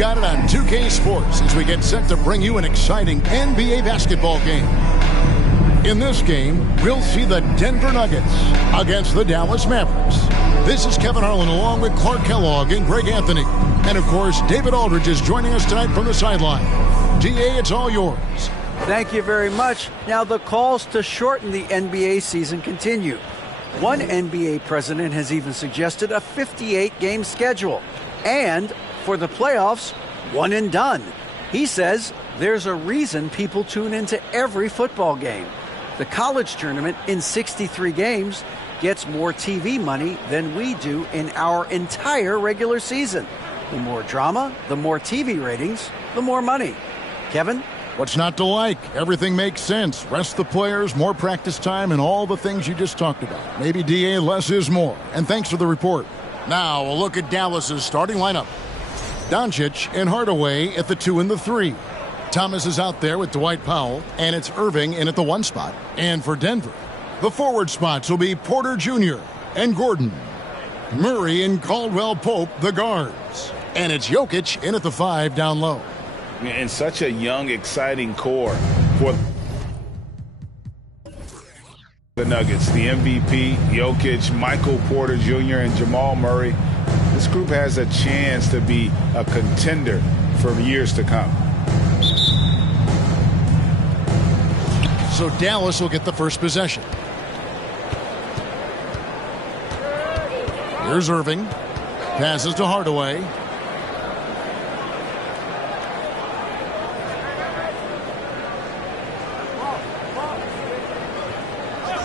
got it on 2K Sports as we get set to bring you an exciting NBA basketball game. In this game, we'll see the Denver Nuggets against the Dallas Mavericks. This is Kevin Harlan along with Clark Kellogg and Greg Anthony. And, of course, David Aldridge is joining us tonight from the sideline. DA, it's all yours. Thank you very much. Now, the calls to shorten the NBA season continue. One NBA president has even suggested a 58-game schedule. And for the playoffs, one and done. He says there's a reason people tune into every football game. The college tournament in 63 games gets more TV money than we do in our entire regular season. The more drama, the more TV ratings, the more money. Kevin? What's not to like? Everything makes sense. Rest the players, more practice time, and all the things you just talked about. Maybe, DA, less is more. And thanks for the report. Now, a look at Dallas's starting lineup. Doncic and Hardaway at the 2 and the 3. Thomas is out there with Dwight Powell, and it's Irving in at the 1 spot. And for Denver, the forward spots will be Porter Jr. and Gordon. Murray and Caldwell Pope, the guards. And it's Jokic in at the 5 down low. And such a young, exciting core for the Nuggets. The MVP, Jokic, Michael Porter Jr., and Jamal Murray. This group has a chance to be a contender for years to come. So Dallas will get the first possession. Here's Irving. Passes to Hardaway.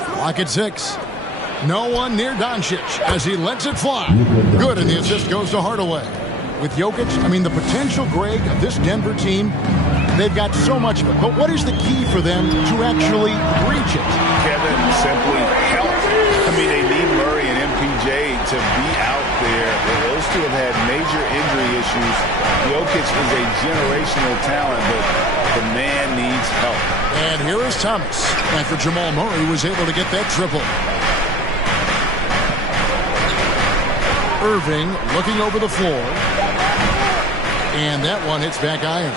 Clock at 6. No one near Doncic as he lets it fly. Good, and the assist goes to Hardaway. With Jokic, the potential, Greg, of this Denver team, they've got so much of it. But what is the key for them to actually reach it? Kevin, simply help. They need Murray and MPJ to be out there. Those two have had major injury issues. Jokic is a generational talent, but the man needs help. And here is Thomas after Jamal Murray was able to get that triple. Irving looking over the floor. And that one hits back iron.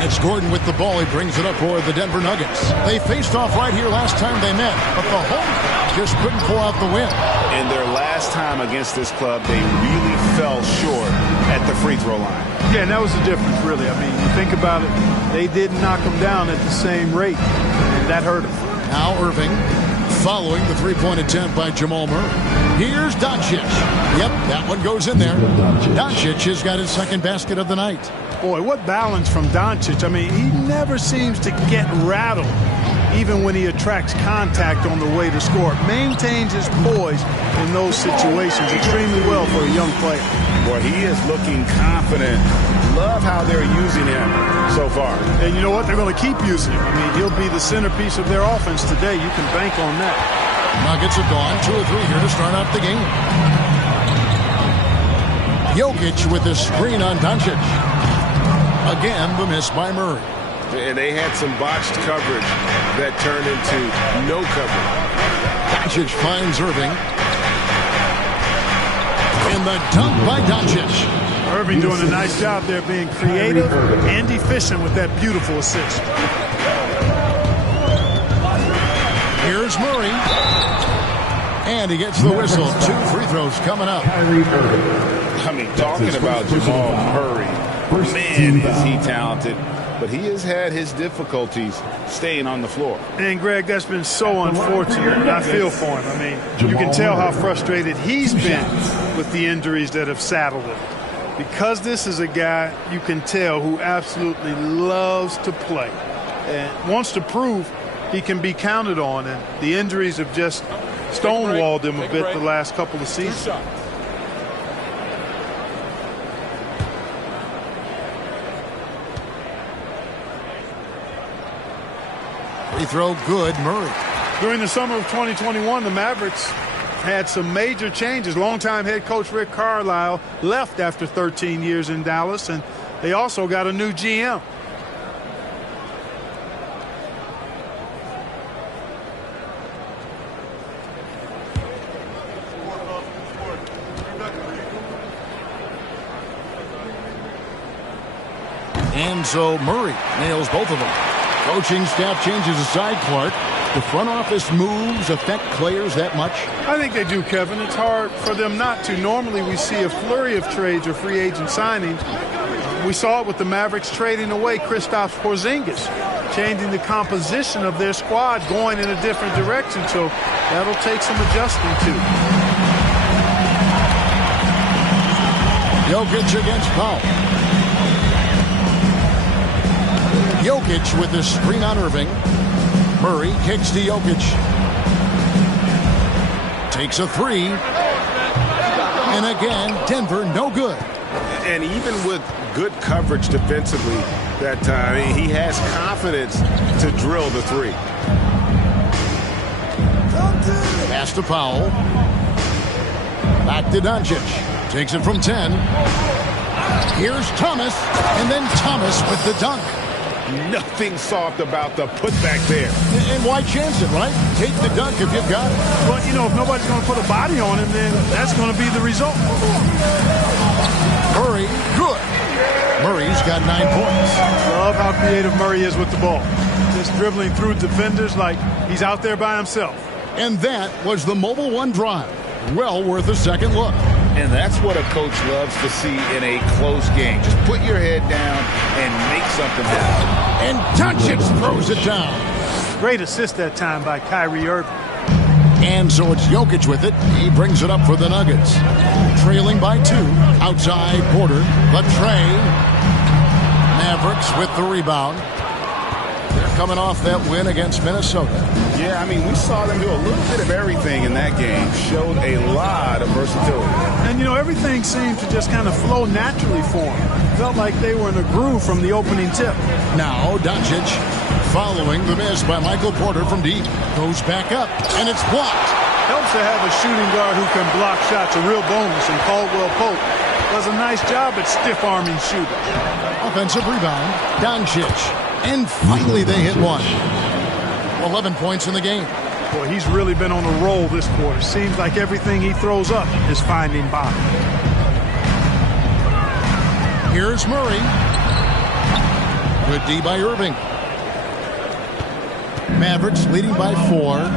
And it's Gordon with the ball. He brings it up for the Denver Nuggets. They faced off right here last time they met, but the home crowd just couldn't pull out the win. In their last time against this club, they really fell short at the free throw line. Yeah, and that was the difference, really. You think about it, they didn't knock them down at the same rate, and that hurt them. Now Irving following the three-point attempt by Jamal Murray. Here's Doncic. Yep, that one goes in there. Doncic has got his second basket of the night. Boy, what balance from Doncic. He never seems to get rattled, even when he attracts contact on the way to score. Maintains his poise in those situations extremely well for a young player. Boy, he is looking confident. Love how they're using him so far. And you know what? They're going to keep using him. He'll be the centerpiece of their offense today. You can bank on that. Nuggets are gone. 2 or 3 here to start out the game. Jokic with the screen on Doncic. Again, the miss by Murray. And they had some botched coverage that turned into no coverage. Doncic finds Irving. And the dunk by Doncic. Irving doing a nice job there, being creative and efficient with that beautiful assist. Here's Murray. And he gets the whistle. 2 free throws coming up. Talking about Jamal Murray, man, is he talented. But he has had his difficulties staying on the floor. And, Greg, that's been so unfortunate, and I feel for him. You can tell how frustrated he's been with the injuries that have saddled him. Because this is a guy, you can tell, who absolutely loves to play and wants to prove he can be counted on. And the injuries have just stonewalled him a bit the last couple of seasons. Free throw good, Murray. During the summer of 2021, the Mavericks had some major changes. Longtime head coach Rick Carlisle left after 13 years in Dallas, and they also got a new GM. And so Murray nails both of them. Coaching staff changes aside, Clark. The front office moves affect players that much? I think they do, Kevin. It's hard for them not to. Normally we see a flurry of trades or free agent signings. We saw it with the Mavericks trading away Kristaps Porzingis, changing the composition of their squad, going in a different direction. So that'll take some adjusting too. Jokic against Powell. Jokic with the screen on Irving. Murray kicks to Jokic. Takes a three. And again, Denver no good. And even with good coverage defensively that time, he has confidence to drill the three. Pass to Powell. Back to Doncic. Takes it from 10. Here's Thomas. And then Thomas with the dunk. Nothing soft about the putback there. And why chance it, right? Take the dunk if you've got it. But, you know, if nobody's going to put a body on him, then that's going to be the result. Murray, good. Murray's got 9 points. Love how creative Murray is with the ball. Just dribbling through defenders like he's out there by himself. And that was the Mobile One drive. Well worth a second look. And that's what a coach loves to see in a close game. Just put your head down and make something happen. And Doncic throws it down. Great assist that time by Kyrie Irving. And so it's Jokic with it. He brings it up for the Nuggets. Trailing by 2. Outside Porter. Latrey. Mavericks with the rebound. They're coming off that win against Minnesota. Yeah, I mean, we saw them do a little bit of everything in that game. Showed a lot of versatility. And, you know, everything seemed to just kind of flow naturally for them. Felt like they were in a groove from the opening tip. Now Doncic, following the miss by Michael Porter from deep, goes back up, and it's blocked. Helps to have a shooting guard who can block shots, a real bonus, and Caldwell Pope does a nice job at stiff-arming shooters. Offensive rebound, Doncic. And finally they hit one. 11 points in the game. Boy, he's really been on a roll this quarter. Seems like everything he throws up is finding bottom. Here's Murray. Good D by Irving. Mavericks leading by 4.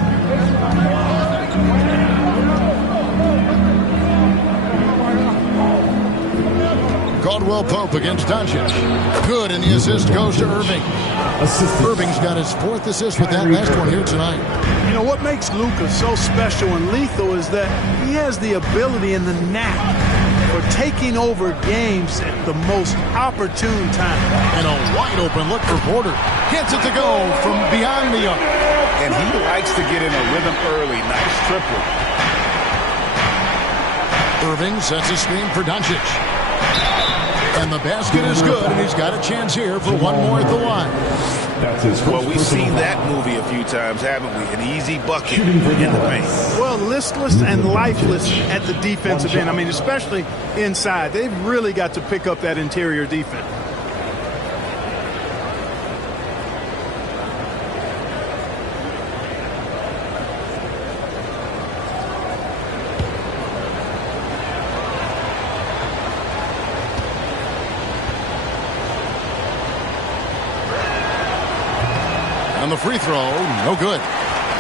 Caldwell Pope against Doncic. Good, and the assist goes to Irving. Irving's got his 4th assist with that last one here tonight. You know, what makes Luka so special and lethal is that he has the ability and the knack for taking over games at the most opportune time. And a wide open look for Porter. Gets it to go from beyond the arc. And he likes to get in a rhythm early. Nice triple. Irving sets a screen for Doncic. And the basket is good, and he's got a chance here for one more at the line. Well, we've seen that movie a few times, haven't we? An easy bucket in the paint. Well, listless and lifeless at the defensive end. I mean, especially inside. They've really got to pick up that interior defense. And the free throw, no good.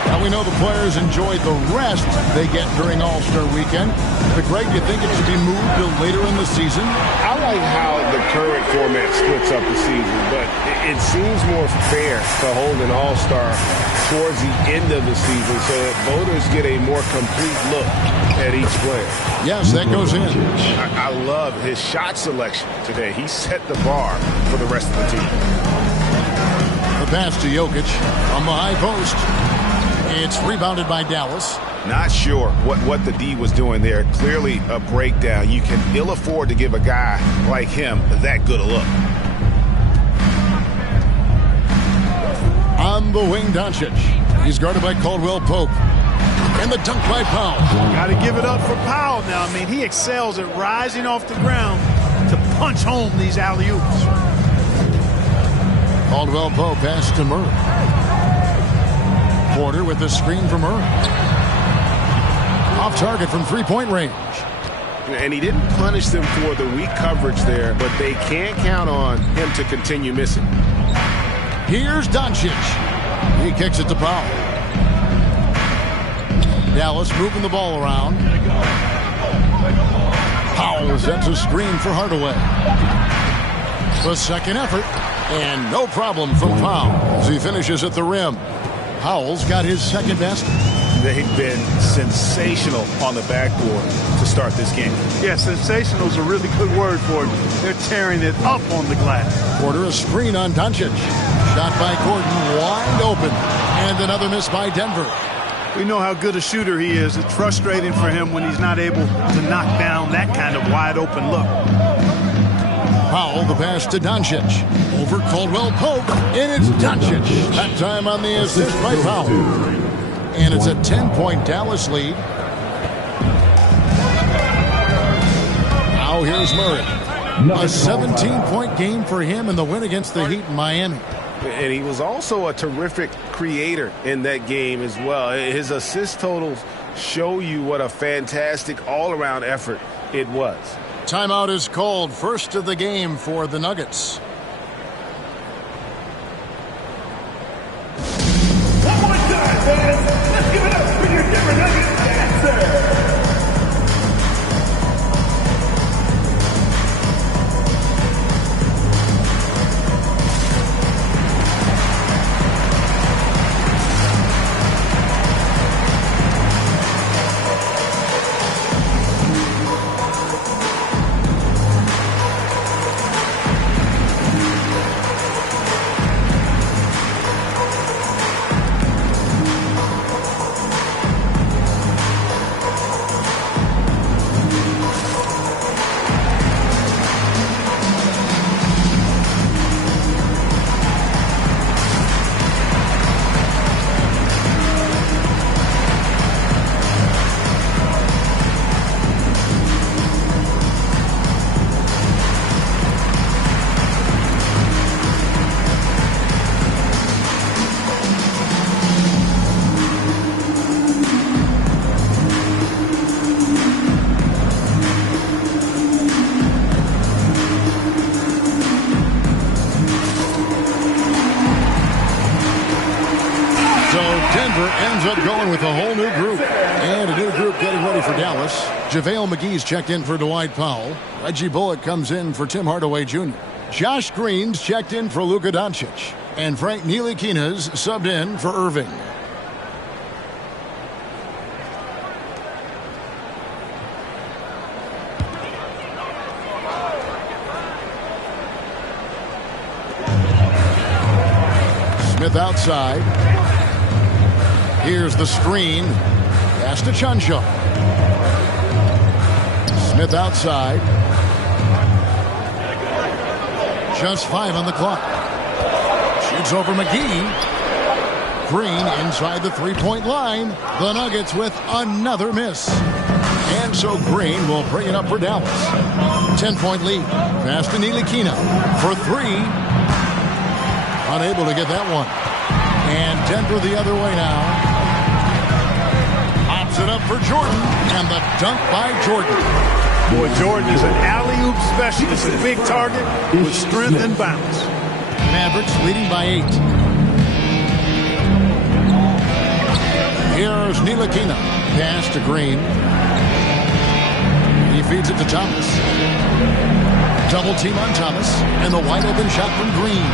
Now we know the players enjoyed the rest they get during All-Star Weekend. But Greg, do you think it should be moved to later in the season? I like how the current format splits up the season, but it seems more fair to hold an All-Star towards the end of the season so that voters get a more complete look at each player. Yes, that goes in. I love his shot selection today. He set the bar for the rest of the team. The pass to Jokic on the high post. It's rebounded by Dallas. Not sure what the D was doing there. Clearly a breakdown. You can ill afford to give a guy like him that good a look. On the wing, Doncic. He's guarded by Caldwell Pope. And the dunk by Powell. Got to give it up for Powell now. I mean, he excels at rising off the ground to punch home these alley-oops. Caldwell Pope pass to Murray. Porter with the screen from Murray. Off target from three-point range. And he didn't punish them for the weak coverage there, but they can't count on him to continue missing. Here's Doncic. He kicks it to Powell. Dallas moving the ball around. Powell sets a screen for Hardaway. The second effort, and no problem from Powell as he finishes at the rim. Powell's got his second best. They've been sensational on the backboard to start this game. Yeah, sensational is a really good word for it. They're tearing it up on the glass. Porter a screen on Doncic. Shot by Gordon, wide open. And another miss by Denver. We know how good a shooter he is. It's frustrating for him when he's not able to knock down that kind of wide open look. Powell, the pass to Doncic. Over Caldwell Pope, and it's Doncic. That time on the assist by Powell. And it's a 10-point Dallas lead. Now here's Murray. A 17-point game for him in the win against the Heat in Miami. And he was also a terrific creator in that game as well. His assist totals show you what a fantastic all-around effort it was. Timeout is called. First of the game for the Nuggets. One more time, fans. Let's give it up for your Denver Nuggets dancer. Ends up going with a whole new group. And a new group getting ready for Dallas. JaVale McGee's checked in for Dwight Powell. Reggie Bullock comes in for Tim Hardaway Jr. Josh Green's checked in for Luka Doncic. And Frank Ntilikina's subbed in for Irving. Smith outside. Here's the screen. Pass to Chuncho. Smith outside. Just 5 on the clock. Shoots over McGee. Green inside the three-point line. The Nuggets with another miss. And so Green will bring it up for Dallas. 10-point lead. Pass to Ntilikina for 3. Unable to get that one. And Denver the other way now. Pops it up for Jordan. And the dunk by Jordan. Boy, Jordan is an alley-oop specialist. A big target with strength and bounce. Mavericks leading by 8. Here's Ntilikina. Pass to Green. He feeds it to Thomas. Double team on Thomas. And the wide open shot from Green.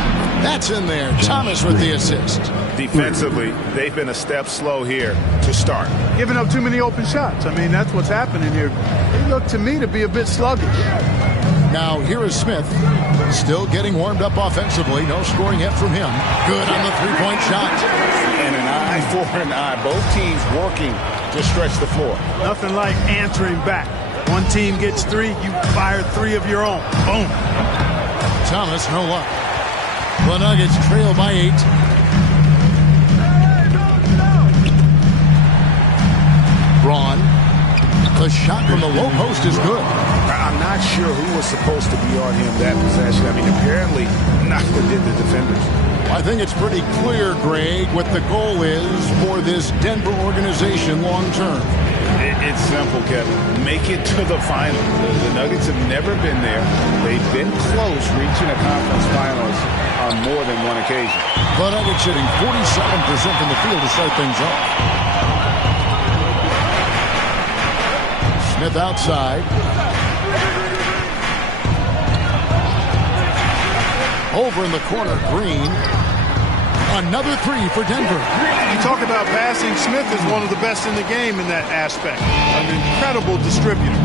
That's in there. Thomas with the assist. Defensively, they've been a step slow here to start. Giving up too many open shots. I mean, that's what's happening here. They look to me to be a bit sluggish. Now here is Smith. Still getting warmed up offensively. No scoring yet from him. Good on the three-point shot. And an eye for an eye. Both teams working to stretch the floor. Nothing like answering back. One team gets 3, you fire 3 of your own. Boom. Thomas, no luck. The Nuggets trail by 8. Braun. The shot from the low post is good. I'm not sure who was supposed to be on him that possession. I mean, apparently neither did the defenders. I think it's pretty clear, Greg, what the goal is for this Denver organization long term. It's simple, Kevin. Make it to the finals. The Nuggets have never been there. They've been close reaching a conference finals on more than one occasion. The Nuggets shooting 47% from the field to start things off. Smith outside. Over in the corner, Green. Another three for Denver. You talk about passing. Smith is one of the best in the game in that aspect. An incredible distributor.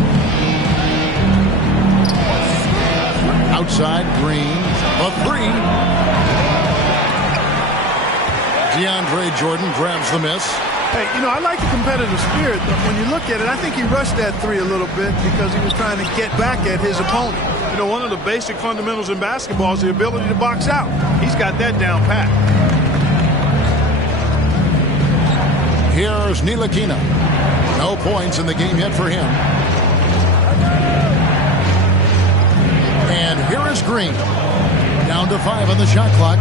Outside, Green. A three. DeAndre Jordan grabs the miss. Hey, you know, I like the competitive spirit, but when you look at it, I think he rushed that three a little bit because he was trying to get back at his opponent. You know, one of the basic fundamentals in basketball is the ability to box out. He's got that down pat. Here's Ntilikina. No points in the game yet for him. And here is Green. Down to 5 on the shot clock.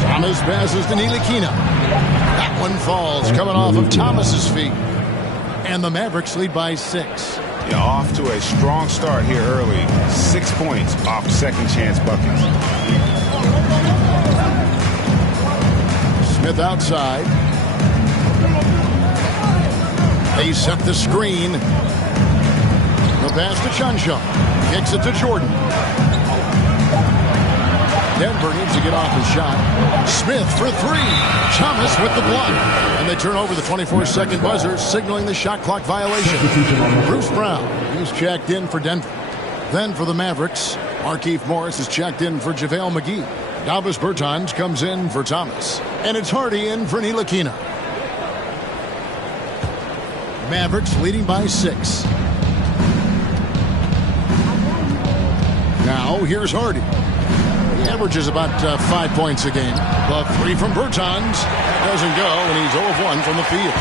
Thomas passes to Ntilikina. That one falls, coming off of Thomas's feet. And the Mavericks lead by 6. Yeah, off to a strong start here early. 6 points off second chance buckets. Smith outside. They set the screen. The pass to Chanshaw. Kicks it to Jordan. Denver needs to get off his shot. Smith for three. Thomas with the block. And they turn over the 24-second buzzer, signaling the shot clock violation. Bruce Brown, he's checked in for Denver. Then for the Mavericks, Markieff Morris is checked in for JaVale McGee. Davis Bertans comes in for Thomas. And it's Hardy in for Ntilikina. Mavericks leading by 6. Now here's Hardy. He averages about 5 points a game. The three from Bertans. That doesn't go, and he's 0 of 1 from the field.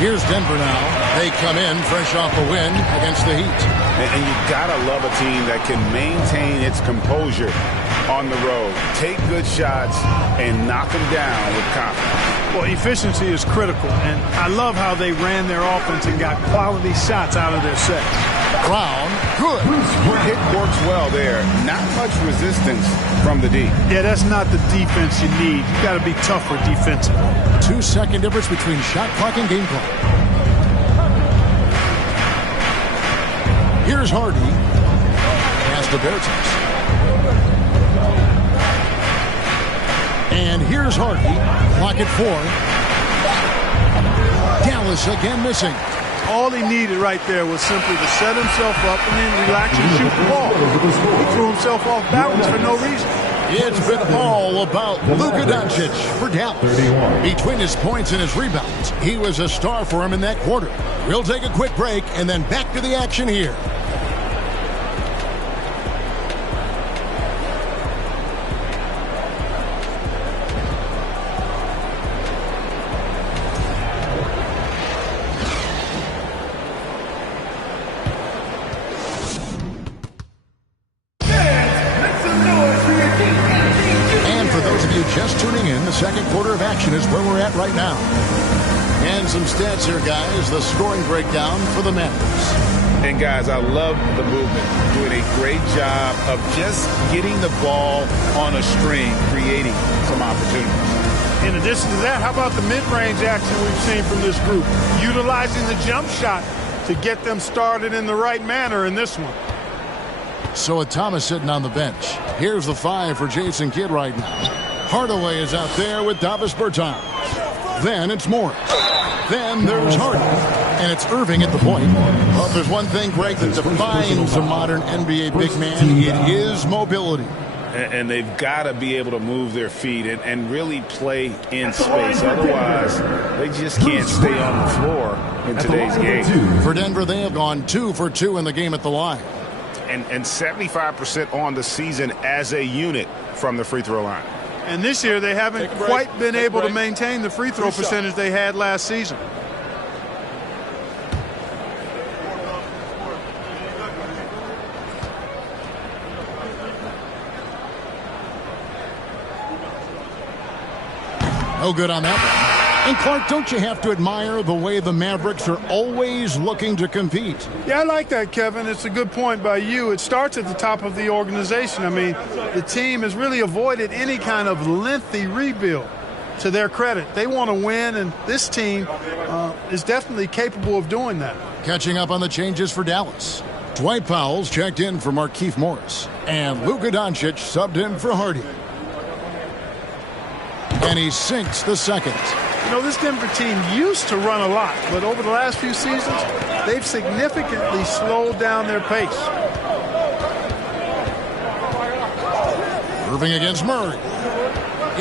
Here's Denver now. They come in fresh off a win against the Heat. And you gotta love a team that can maintain its composure on the road. Take good shots and knock them down with confidence. Well, efficiency is critical, and I love how they ran their offense and got quality shots out of their set. Brown, good. Hit works well there. Not much resistance from the D. Yeah, that's not the defense you need. You got to be tougher defensive. 2-second difference between shot clock and game clock. Here's Hardy. Pass to Bertans. And here's Hardy. Clock at 4. Dallas again missing. All he needed right there was simply to set himself up and then relax and shoot the ball. He threw himself off balance for no reason. It's been all about Luka Doncic for Dallas. Between his points and his rebounds, he was a star for him in that quarter. We'll take a quick break and then back to the action here. Just tuning in, the second quarter of action is where we're at right now. And some stats here, guys. The scoring breakdown for the Mavericks. And, guys, I love the movement. Doing a great job of just getting the ball on a string, creating some opportunities. In addition to that, how about the mid-range action we've seen from this group? Utilizing the jump shot to get them started in the right manner in this one. So with Thomas sitting on the bench, here's the 5 for Jason Kidd right now. Hardaway is out there with Davis Bertans. Then it's Morris. Then there's Hardy. And it's Irving at the point. Well, if there's one thing, Greg, that defines a modern NBA big man, it is mobility. And they've got to be able to move their feet and really play in space. Otherwise, they just can't stay on the floor in today's game. For Denver, they have gone 2 for 2 in the game at the line. And 75% on the season as a unit from the free throw line. And this year, they haven't quite been able to maintain the free throw percentage they had last season. No good on that one. And Clark, don't you have to admire the way the Mavericks are always looking to compete? Yeah, I like that, Kevin. It's a good point by you. It starts at the top of the organization. I mean, the team has really avoided any kind of lengthy rebuild. To their credit, they want to win, and this team is definitely capable of doing that. Catching up on the changes for Dallas. Dwight Powell's checked in for Markieff Morris, and Luka Doncic subbed in for Hardy. And he sinks the second. You know, this Denver team used to run a lot, but over the last few seasons, they've significantly slowed down their pace. Irving against Murray.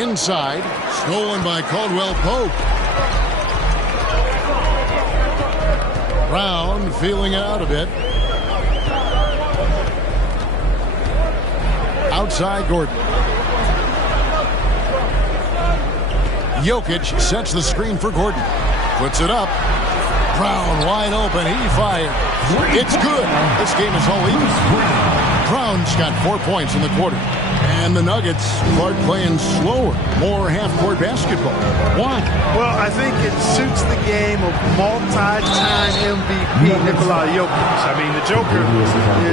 Inside, stolen by Caldwell Pope. Brown feeling it out a bit. Outside Gordon. Jokic sets the screen for Gordon. Puts it up. Brown wide open. He fired. It's good. This game is all even. Brown's got 4 points in the quarter. And the Nuggets are playing slower, more half-court basketball. Why? Well, I think it suits the game of multi-time MVP Nikola Jokic. I mean, the Joker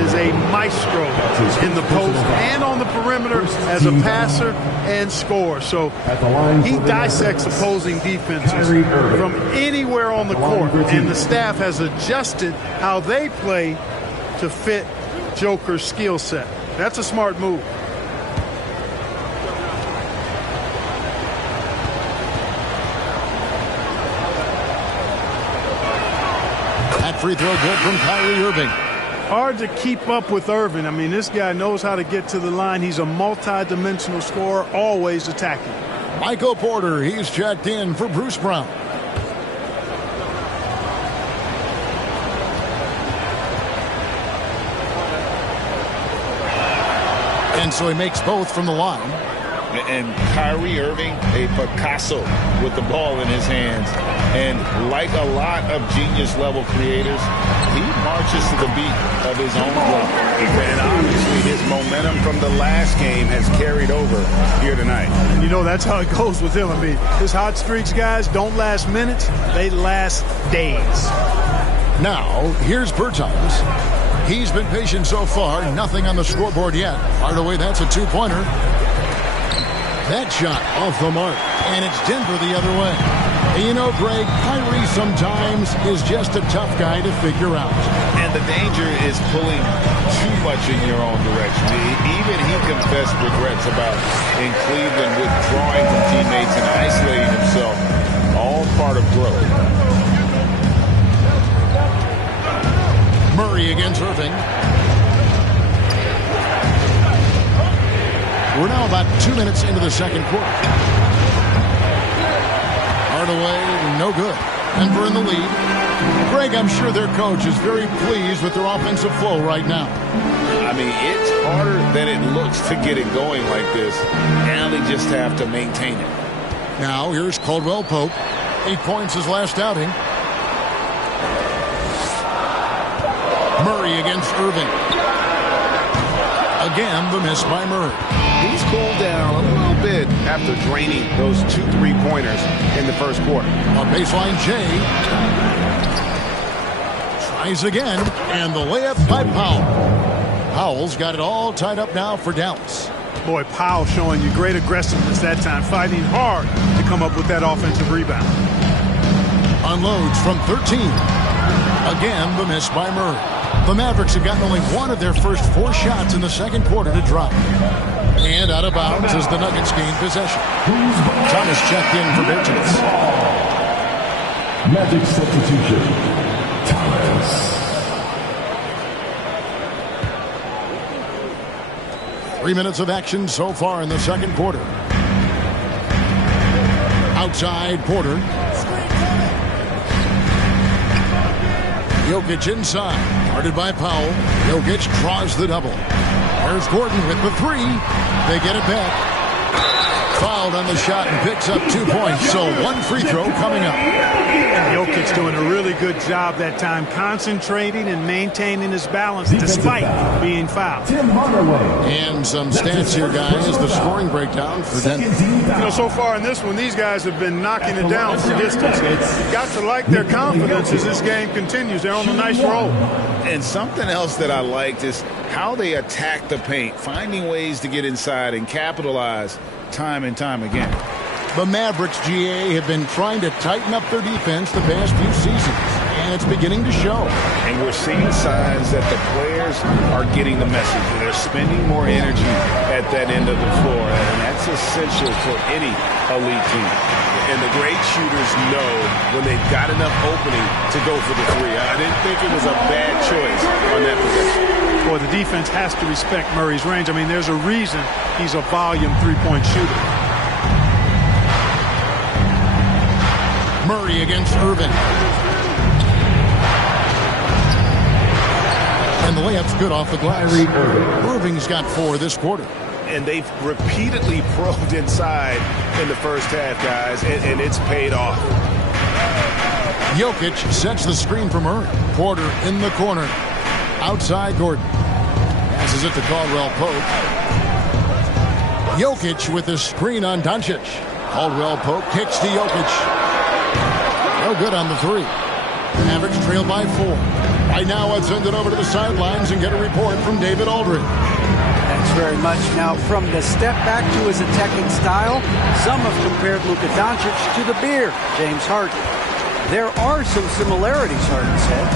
is a maestro in the post and on the perimeter as a passer and scorer. So he dissects opposing defenses from anywhere on the court. And the staff has adjusted how they play to fit Joker's skill set. That's a smart move. Free throw good from Kyrie Irving. Hard to keep up with Irving. I mean, this guy knows how to get to the line. He's a multi-dimensional scorer, always attacking. Michael Porter, he's checked in for Bruce Brown. And so he makes both from the line. And Kyrie Irving, a Picasso with the ball in his hands. And like a lot of genius-level creators, he marches to the beat of his own drum. And obviously his momentum from the last game has carried over here tonight. And you know, that's how it goes with him. I mean, his hot streaks, guys, don't last minutes. They last days. Now, here's Bertans. He's been patient so far. Nothing on the scoreboard yet. Hardaway, that's a two-pointer. That shot off the mark, and it's Denver the other way. And you know, Greg, Kyrie sometimes is just a tough guy to figure out. And the danger is pulling too much in your own direction. Even he confessed regrets about in Cleveland withdrawing from teammates and isolating himself. All part of growth. Murray against Irving. We're now about 2 minutes into the second quarter. Hardaway, no good. Denver in the lead. Greg, I'm sure their coach is very pleased with their offensive flow right now. I mean, it's harder than it looks to get it going like this. Now they just have to maintain it. Now, here's Caldwell Pope. 8 points his last outing. Murray against Irving. Again, the miss by Murray. He's cooled down a little bit after draining those 2 3-pointers in the first quarter. On baseline, Jay tries again, and the layup by Powell. Powell's got it all tied up now for Dallas. Boy, Powell showing you great aggressiveness that time, fighting hard to come up with that offensive rebound. Unloads from 13. Again, the miss by Murray. The Mavericks have gotten only one of their first 4 shots in the second quarter to drop. And out of bounds as the Nuggets gain possession. Thomas checked in for Bertans. Magic substitution. Thomas. 3 minutes of action so far in the second quarter. Outside, Porter. Jokic inside. Guarded by Powell. Jokic draws the double. There's Gordon with the 3. They get it back. Fouled on the shot and picks up 2 points. So one free throw coming up. Jokic doing a really good job that time, concentrating and maintaining his balance despite being fouled. And some stats here, guys. The scoring breakdown for Denver. So far in this one, these guys have been knocking it down for distance. You've got to like their confidence as this game continues. They're on a nice roll. And something else that I liked is how they attack the paint, finding ways to get inside and capitalize time and time again. The Mavericks, GA, have been trying to tighten up their defense the past few seasons, and it's beginning to show. And we're seeing signs that the players are getting the message. They're spending more energy at that end of the floor, and that's essential for any elite team. And the great shooters know when they've got enough opening to go for the three. I didn't think it was a bad choice on that possession. Boy, the defense has to respect Murray's range. I mean, there's a reason he's a volume three-point shooter. Murray against Irvin. And the layup's good off the glass. Irving's got 4 this quarter. And they've repeatedly probed inside in the first half, guys, and it's paid off. Jokic sets the screen for Murray. Porter in the corner. Outside Gordon. Passes it to Caldwell Pope. Jokic with the screen on Doncic. Caldwell Pope kicks to Jokic. No good on the 3. Mavericks trail by 4. Right now, let's send it over to the sidelines and get a report from David Aldridge. Thanks very much. Now, from the step back to his attacking style, some have compared Luka Doncic to the Bear, James Harden. There are some similarities, Harden said.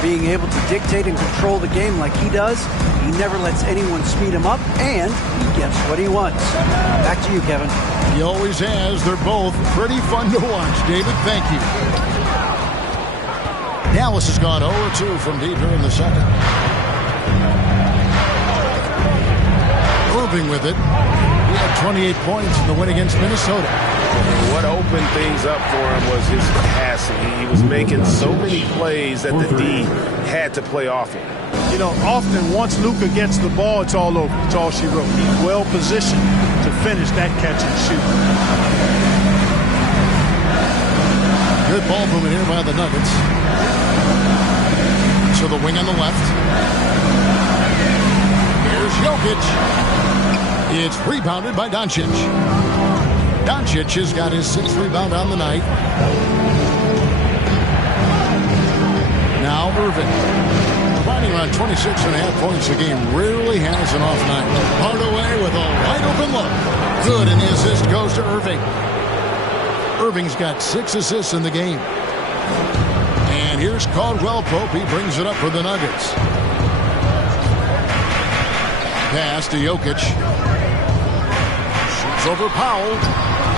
Being able to dictate and control the game like he does, he never lets anyone speed him up, and he gets what he wants. Back to you, Kevin. He always has. They're both pretty fun to watch. David, thank you. Dallas has gone 0-2 from deep here in the second. Irving with it. He had 28 points in the win against Minnesota. What opened things up for him was his passing. He was making so many plays that the D had to play off him. You know, often once Luka gets the ball, it's all over. It's all she wrote. He's well positioned to finish that catch and shoot. Good ball movement here by the Nuggets. So the wing on the left. Here's Jokic. It's rebounded by Doncic. Doncic has got his 6th rebound on the night. Now Irvin. Providing around 26.5 points a game. Rarely has an off night. Hardaway with a wide open look. Good, and the assist goes to Irving. Irving's got 6 assists in the game. And here's Caldwell Pope. He brings it up for the Nuggets. Pass to Jokic. Shoots over Powell.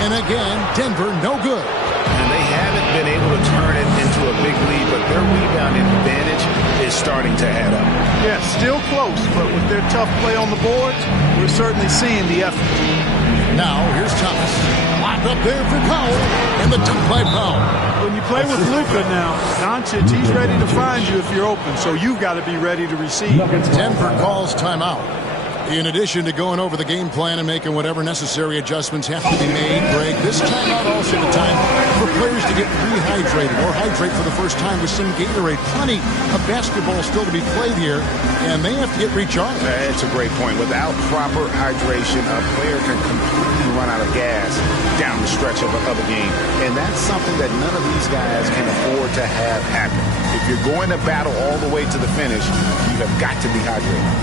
And again, Denver no good. And they haven't been able to turn it into a big lead, but their rebounding advantage is starting to add up. Yeah, still close, but with their tough play on the boards, we're certainly seeing the effort. Now, here's Thomas. Locked up there for Powell. And the dunk by Powell. When you play with Luka now, Doncic, he's ready to find you if you're open, so you've got to be ready to receive. Denver calls timeout. In addition to going over the game plan and making whatever necessary adjustments have to be made, Greg, this timeout also the time for players to get rehydrated or hydrate for the first time with some Gatorade. Plenty of basketball still to be played here, and they have to get recharged. That's a great point. Without proper hydration, a player can completely run out of gas down the stretch of a game. And that's something that none of these guys can afford to have happen. If you're going to battle all the way to the finish, you have got to be hydrated.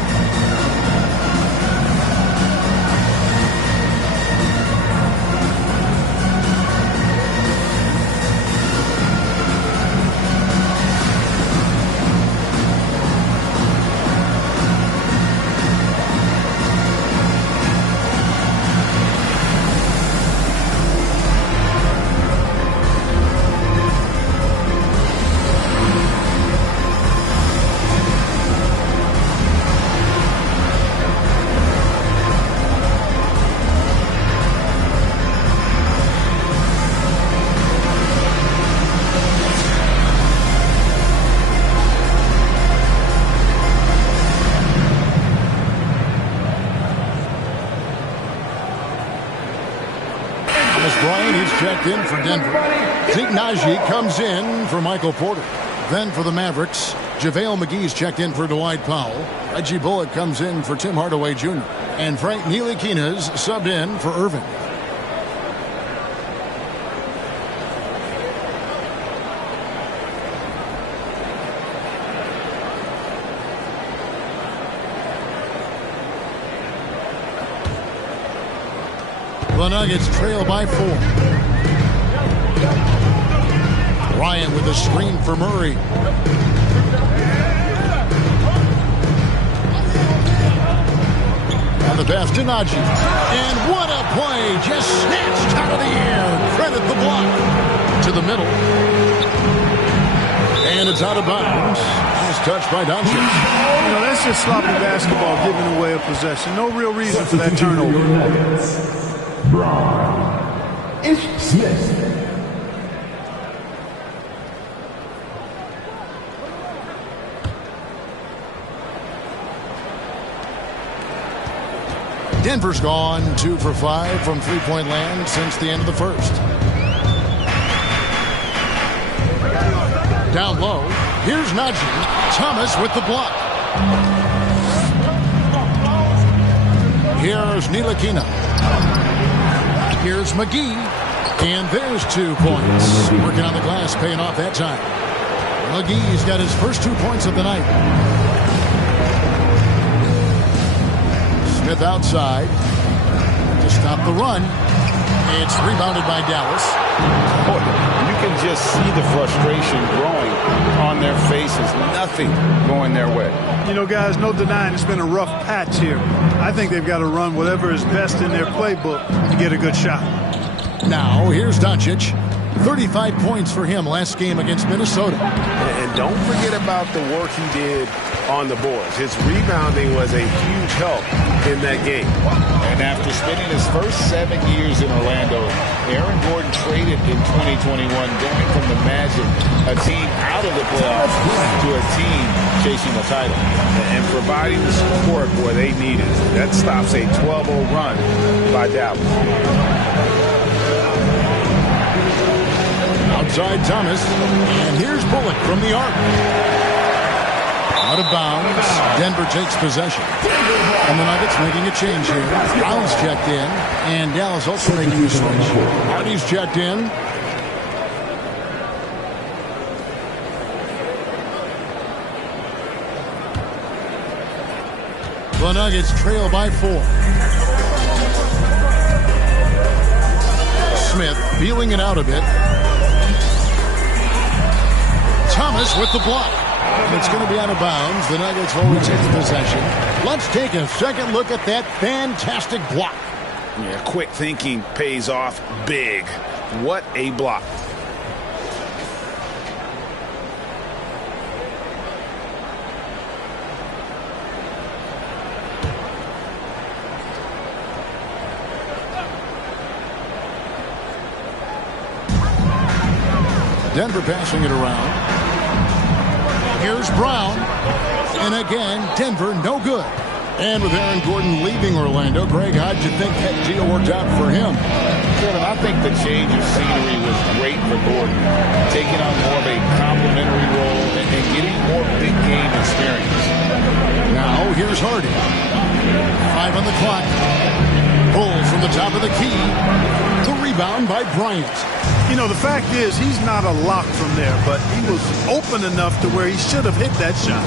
Thomas Bryant, he's checked in for Denver. Zeke Najee comes in for Michael Porter. Then for the Mavericks, JaVale McGee's checked in for Dwight Powell. Reggie Bullock comes in for Tim Hardaway Jr. And Frank Ntilikina's subbed in for Irving. The Nuggets trail by 4. Bryant with a screen for Murray. On the pass to Najee. And what a play! Just snatched out of the air. Credit the block. To the middle. And it's out of bounds. Nice touch by Doncic. You know, that's just sloppy basketball, giving away a possession. No real reason for that turnover. Braun. Ish Smith. Denver's gone 2 for 5 from three-point land since the end of the first. Down low. Here's Najee. Thomas with the block. Here's Ntilikina. Here's McGee. And there's 2 points. Working on the glass, paying off that time. McGee's got his first 2 points of the night. Smith outside to stop the run. It's rebounded by Dallas. You can just see the frustration growing on their faces. Nothing going their way. You know, guys, no denying it's been a rough patch here. I think they've got to run whatever is best in their playbook to get a good shot. Now, here's Doncic. 35 points for him last game against Minnesota. And don't forget about the work he did on the boards. His rebounding was a huge help in that game. And after spending his first 7 years in Orlando, Aaron Gordon traded in 2021, going from the Magic, a team out of the playoffs, to a team chasing the title. And providing the support where they needed. That stops a 12-0 run by Dallas. Outside Thomas, and here's Bullock from the arc. Out of bounds, Denver takes possession. And the Nuggets making a change here. Brown's checked in, and Dallas also making a switch. Hardy's checked in. The Nuggets trail by 4. Smith feeling it out a bit. Thomas with the block. And it's going to be out of bounds. The Nuggets will retain possession. Let's take a second look at that fantastic block. Yeah, quick thinking pays off big. What a block. Denver passing it around. Here's Brown. And again, Denver no good. And with Aaron Gordon leaving Orlando, Greg, how'd you think that deal worked out for him? Kevin, I think the change of scenery was great for Gordon, taking on more of a complimentary role and getting more big game experience. Now, here's Hardy. 5 on the clock. Pulls from the top of the key. The rebound by Bryant. You know, the fact is he's not a lock from there, but he was open enough to where he should have hit that shot.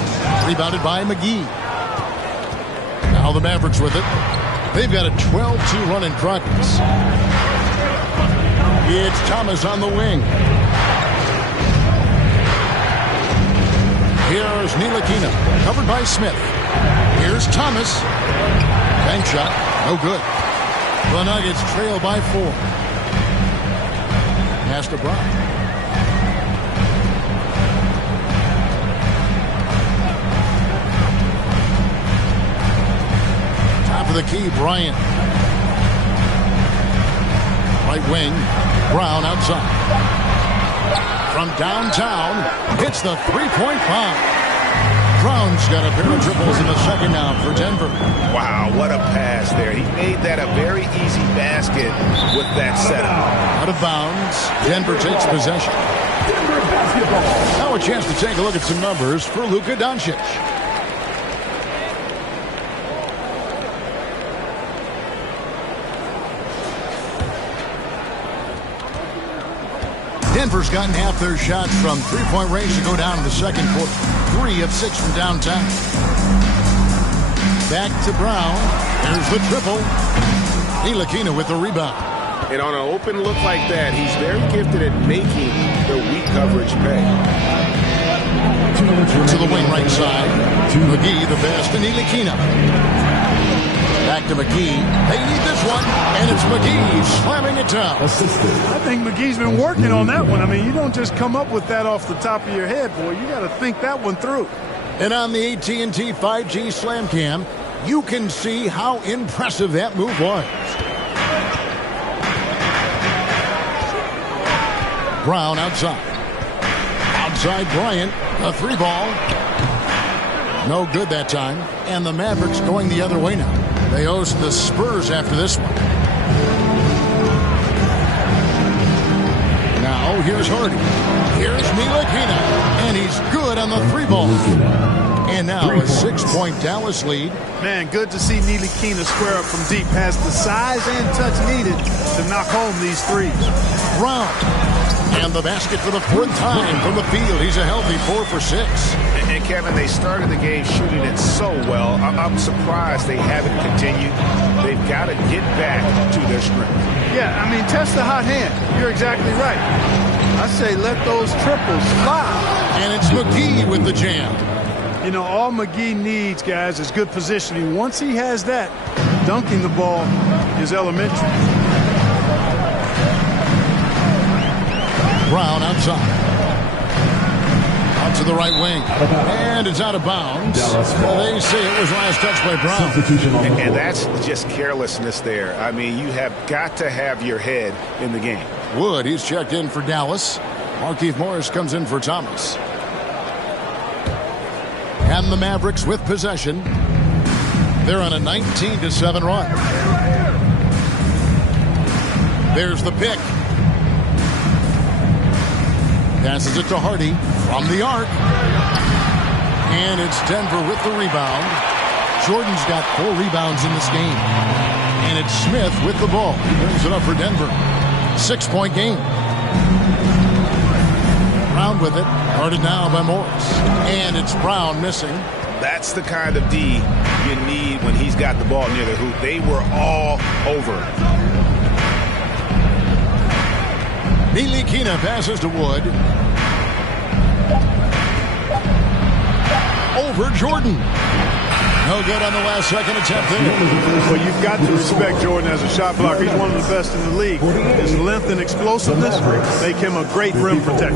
Rebounded by McGee. Now the Mavericks with it. They've got a 12-2 run in progress. It's Thomas on the wing. Here's Ntilikina, covered by Smith. Here's Thomas. Bank shot, no good. The Nuggets trail by 4. Pass to Brown. Top of the key, Bryant. Right wing, Brown outside. From downtown, hits the three-point bomb. Brown's got a pair of triples in the second now for Denver. Wow, what a pass there. He made that a very easy basket with that setup. Out of bounds. Denver takes possession. Denver basketball. Now a chance to take a look at some numbers for Luka Doncic. Denver's gotten half their shots from three-point range to go down in the second quarter. 3 of 6 from downtown. Back to Brown. There's the triple. Ntilikina with the rebound. And on an open look like that, he's very gifted at making the weak coverage pay. To the wing right side. McGee the pass to Ntilikina. Back to McGee. They need this one, and it's McGee slamming it down. I think McGee's been working on that one. I mean, you don't just come up with that off the top of your head, boy. You got to think that one through. And on the AT&T 5G Slam Cam, you can see how impressive that move was. Brown outside. Outside Bryant. A 3-ball. No good that time. And the Mavericks going the other way now. They host the Spurs after this one. Now here's Hardy. Here's Ntilikina. And he's good on the 3-ball. And now a 6-point Dallas lead. Man, good to see Ntilikina square up from deep. Has the size and touch needed to knock home these threes. Brown. And the basket for the 4th time from the field. He's a healthy 4 for 6. And Kevin, they started the game shooting it so well. I'm surprised they haven't continued. They've got to get back to their strength. Yeah, I mean, test the hot hand. You're exactly right. I say let those triples fly. And it's McGee with the jam. You know, all McGee needs, guys, is good positioning. Once he has that, dunking the ball is elementary. Brown outside. Out to the right wing. And it's out of bounds. They say it was last touched by Brown. And that's just carelessness there. I mean, you have got to have your head in the game. Wood, he's checked in for Dallas. Markieff Morris comes in for Thomas. And the Mavericks with possession. They're on a 19-7 run. There's the pick. Passes it to Hardy from the arc. And it's Denver with the rebound. Jordan's got 4 rebounds in this game. And it's Smith with the ball. He brings it up for Denver. 6-point game. Brown with it. Guarded now by Morris. And it's Brown missing. That's the kind of D you need when he's got the ball near the hoop. They were all over it. Ntilikina passes to Wood. Over Jordan. No good on the last second attempt there. Well, you've got to respect Jordan as a shot blocker. He's one of the best in the league. His length and explosiveness make him a great rim protector.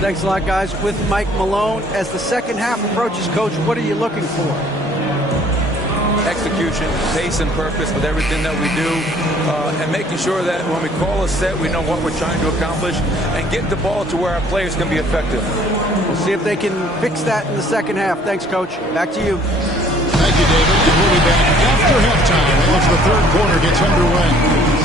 Thanks a lot, guys. With Mike Malone, as the second half approaches, Coach, what are you looking for? Execution, pace and purpose with everything that we do, and making sure that when we call a set, we know what we're trying to accomplish, and get the ball to where our players can be effective. We'll see if they can fix that in the second half. Thanks, Coach. Back to you. Thank you, David. And we'll be back after halftime as the third quarter gets underway.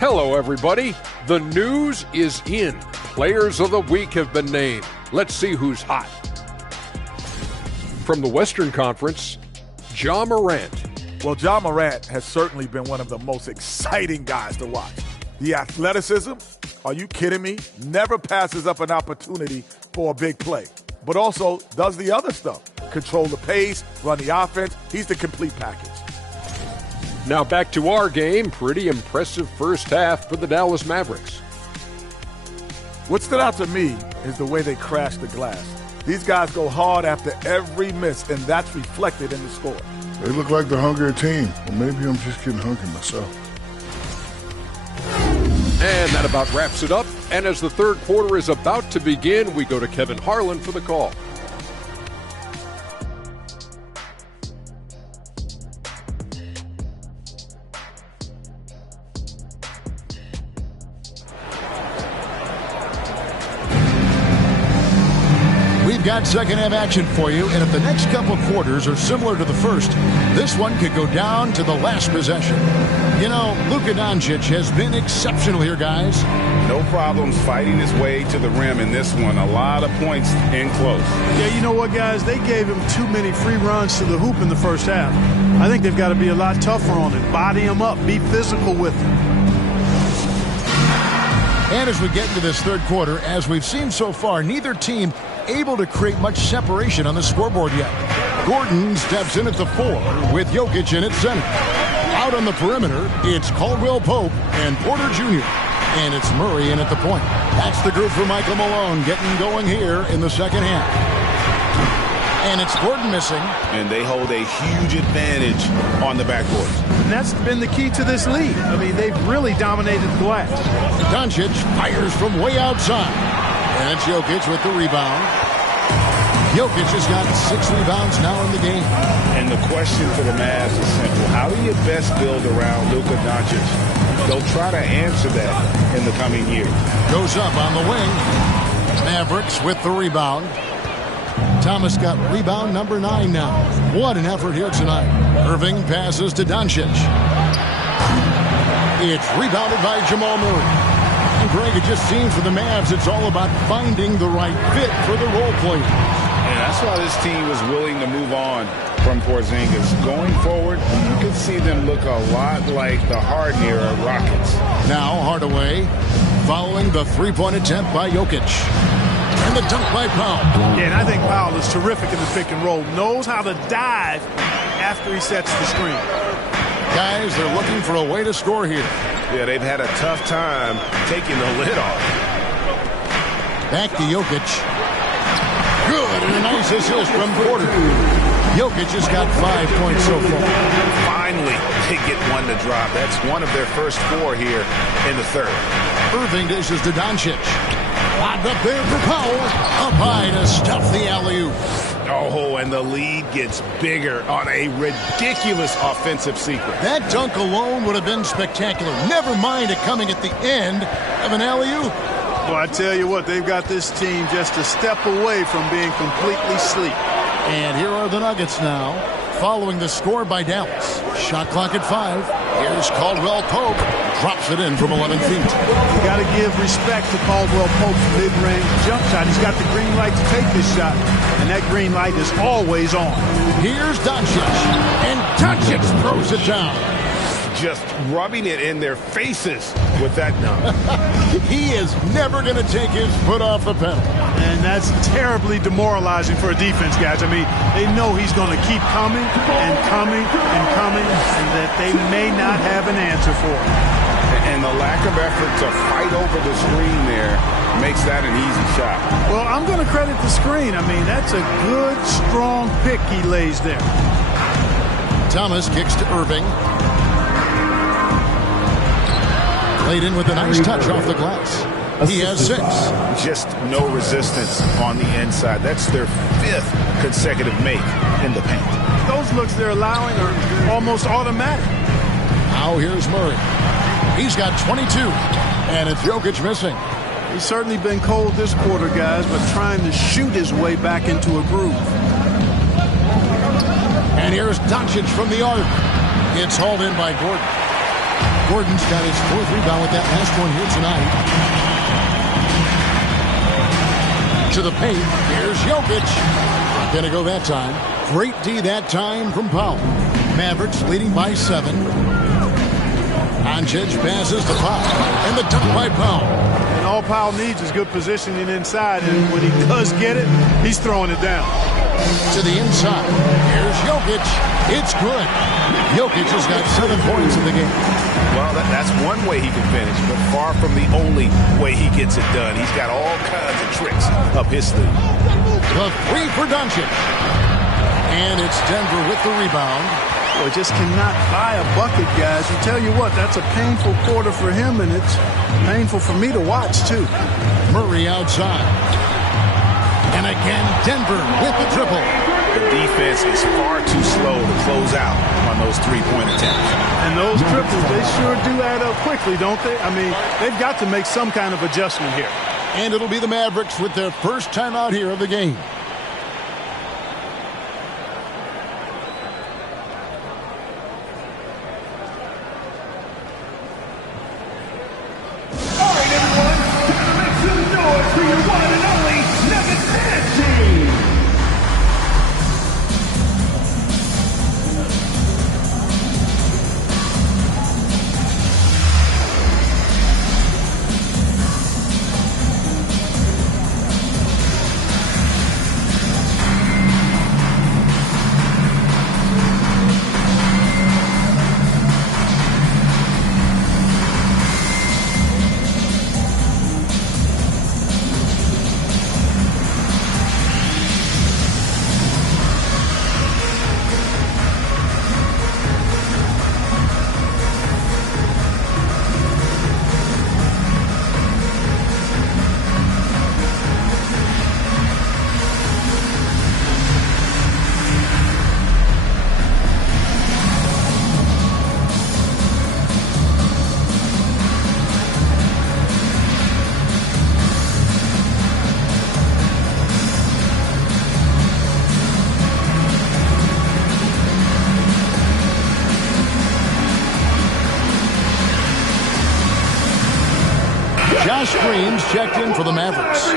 Hello, everybody. The news is in. Players of the week have been named. Let's see who's hot. From the Western Conference, Ja Morant. Well, Ja Morant has certainly been one of the most exciting guys to watch. The athleticism, are you kidding me? Never passes up an opportunity for a big play, but also does the other stuff. Control the pace, run the offense. He's the complete package. Now back to our game. Pretty impressive first half for the Dallas Mavericks. What stood out to me is the way they crashed the glass. These guys go hard after every miss, and that's reflected in the score. They look like the hungrier team. Or maybe I'm just getting hungry myself. And that about wraps it up. And as the third quarter is about to begin, we go to Kevin Harlan for the call. Got second half action for you, and if the next couple quarters are similar to the first, this one could go down to the last possession. You know, Luka Doncic has been exceptional here, guys. No problems fighting his way to the rim in this one. A lot of points in close. Yeah, you know what, guys? They gave him too many free runs to the hoop in the first half. I think they've got to be a lot tougher on him. Body him up. Be physical with him. And as we get into this third quarter, as we've seen so far, neither team able to create much separation on the scoreboard yet. Gordon steps in at the 4 with Jokic in at center. Out on the perimeter, it's Caldwell Pope and Porter Jr. And it's Murray in at the point. That's the group for Michael Malone getting going here in the second half. And it's Gordon missing. And they hold a huge advantage on the backcourt. And that's been the key to this lead. I mean, they've really dominated the glass. Doncic fires from way outside. And it's Jokic with the rebound. Jokic has got 6 rebounds now in the game. And the question for the Mavs is simple. How do you best build around Luka Doncic? They'll try to answer that in the coming year. Goes up on the wing. Mavericks with the rebound. Thomas got rebound number 9 now. What an effort here tonight. Irving passes to Doncic. It's rebounded by Jamal Murray. And Greg, it just seems for the Mavs it's all about finding the right fit for the role players. And that's why this team was willing to move on from Porzingis. Going forward, you can see them look a lot like the Harden era Rockets. Now Hardaway following the three-point attempt by Jokic. And the dunk by Powell. Yeah, and I think Powell is terrific in the pick and roll. Knows how to dive after he sets the screen. Guys, they're looking for a way to score here. Yeah, they've had a tough time taking the lid off. Back to Jokic. Good, and a nice assist from Porter. Jokic has got 5 points so far. Finally, they get one to drop. That's one of their first 4 here in the third. Irving dishes to Doncic. Lobbed up there for Powell. Up high to stuff the alley-oop. Oh, and the lead gets bigger on a ridiculous offensive sequence. That dunk alone would have been spectacular. Never mind it coming at the end of an alley-oop. Well, I tell you what, they've got this team just a step away from being completely asleep. And here are the Nuggets now, following the score by Dallas. Shot clock at 5. Here's Caldwell Pope. Drops it in from 11 feet. You got to give respect to Caldwell Pope's mid-range jump shot. He's got the green light to take this shot, and that green light is always on. Here's Doncic, and Doncic throws it down. Just rubbing it in their faces with that dunk. He is never going to take his foot off the pedal. And that's terribly demoralizing for a defense, guys. I mean, they know he's going to keep coming and coming and coming, and that they may not have an answer for him. And the lack of effort to fight over the screen there makes that an easy shot. Well, I'm going to credit the screen. I mean, that's a good, strong pick he lays there. Thomas kicks to Irving. Played in with a nice touch off the glass. He has 6. Just no resistance on the inside. That's their 5th consecutive make in the paint. Those looks they're allowing are almost automatic. Now here's Murray. He's got 22, and it's Jokic missing. He's certainly been cold this quarter, guys, but trying to shoot his way back into a groove. And here's Doncic from the arc. It's hauled in by Gordon. Gordon's got his 4th rebound with that last one here tonight. To the paint. Here's Jokic. Not going to go that time. Great D that time from Powell. Mavericks leading by 7. Doncic passes to Powell. And the dunk by Powell. And all Powell needs is good positioning inside. And when he does get it, he's throwing it down. To the inside. Here's Jokic. It's good. Jokic has got 7 points in the game. Well, that's one way he can finish, but far from the only way he gets it done. He's got all kinds of tricks up his sleeve. The 3 for Doncic. And it's Denver with the rebound. Well, just cannot buy a bucket, guys. You tell you what, that's a painful quarter for him, and it's painful for me to watch, too. Murray outside. And again, Denver with the triple. The defense is far too slow to close out on those 3-point attempts. And those triples, they sure do add up quickly, don't they? I mean, they've got to make some kind of adjustment here. And it'll be the Mavericks with their first time out here of the game. All right, everyone, time to make some noise for your one and only Nuggets Dance Team. Josh Green's checked in for the Mavericks.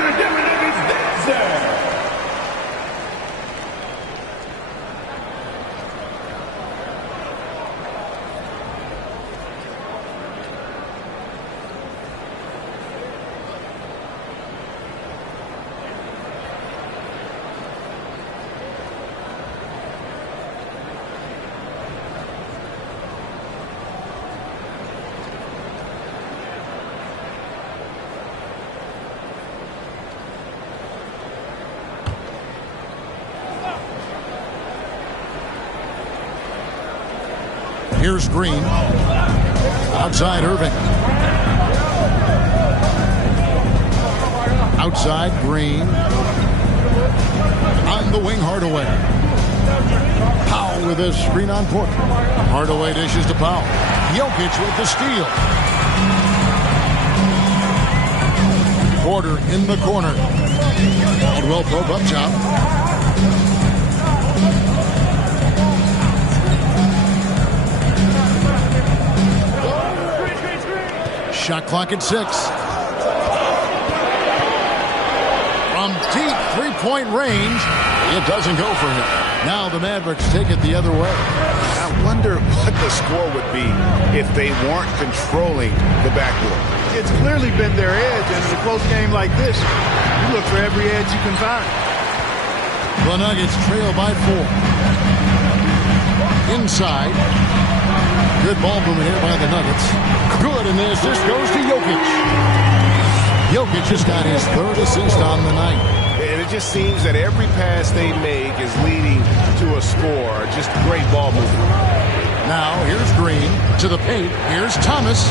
Here's Green. Outside Irving. Outside Green. On the wing, Hardaway. Powell with a screen on Porter. Hardaway dishes to Powell. Jokic with the steal. Porter in the corner. Caldwell Pope up top. Shot clock at 6. From deep three-point range, it doesn't go for him. Now the Mavericks take it the other way. I wonder what the score would be if they weren't controlling the backboard. It's clearly been their edge, and in a close game like this, you look for every edge you can find. The Nuggets trail by 4. Inside. Good ball movement here by the Nuggets. Good, and the assist goes to Jokic. Jokic just got his 3rd assist on the night. And it just seems that every pass they make is leading to a score. Just great ball movement. Now, here's Green to the paint. Here's Thomas.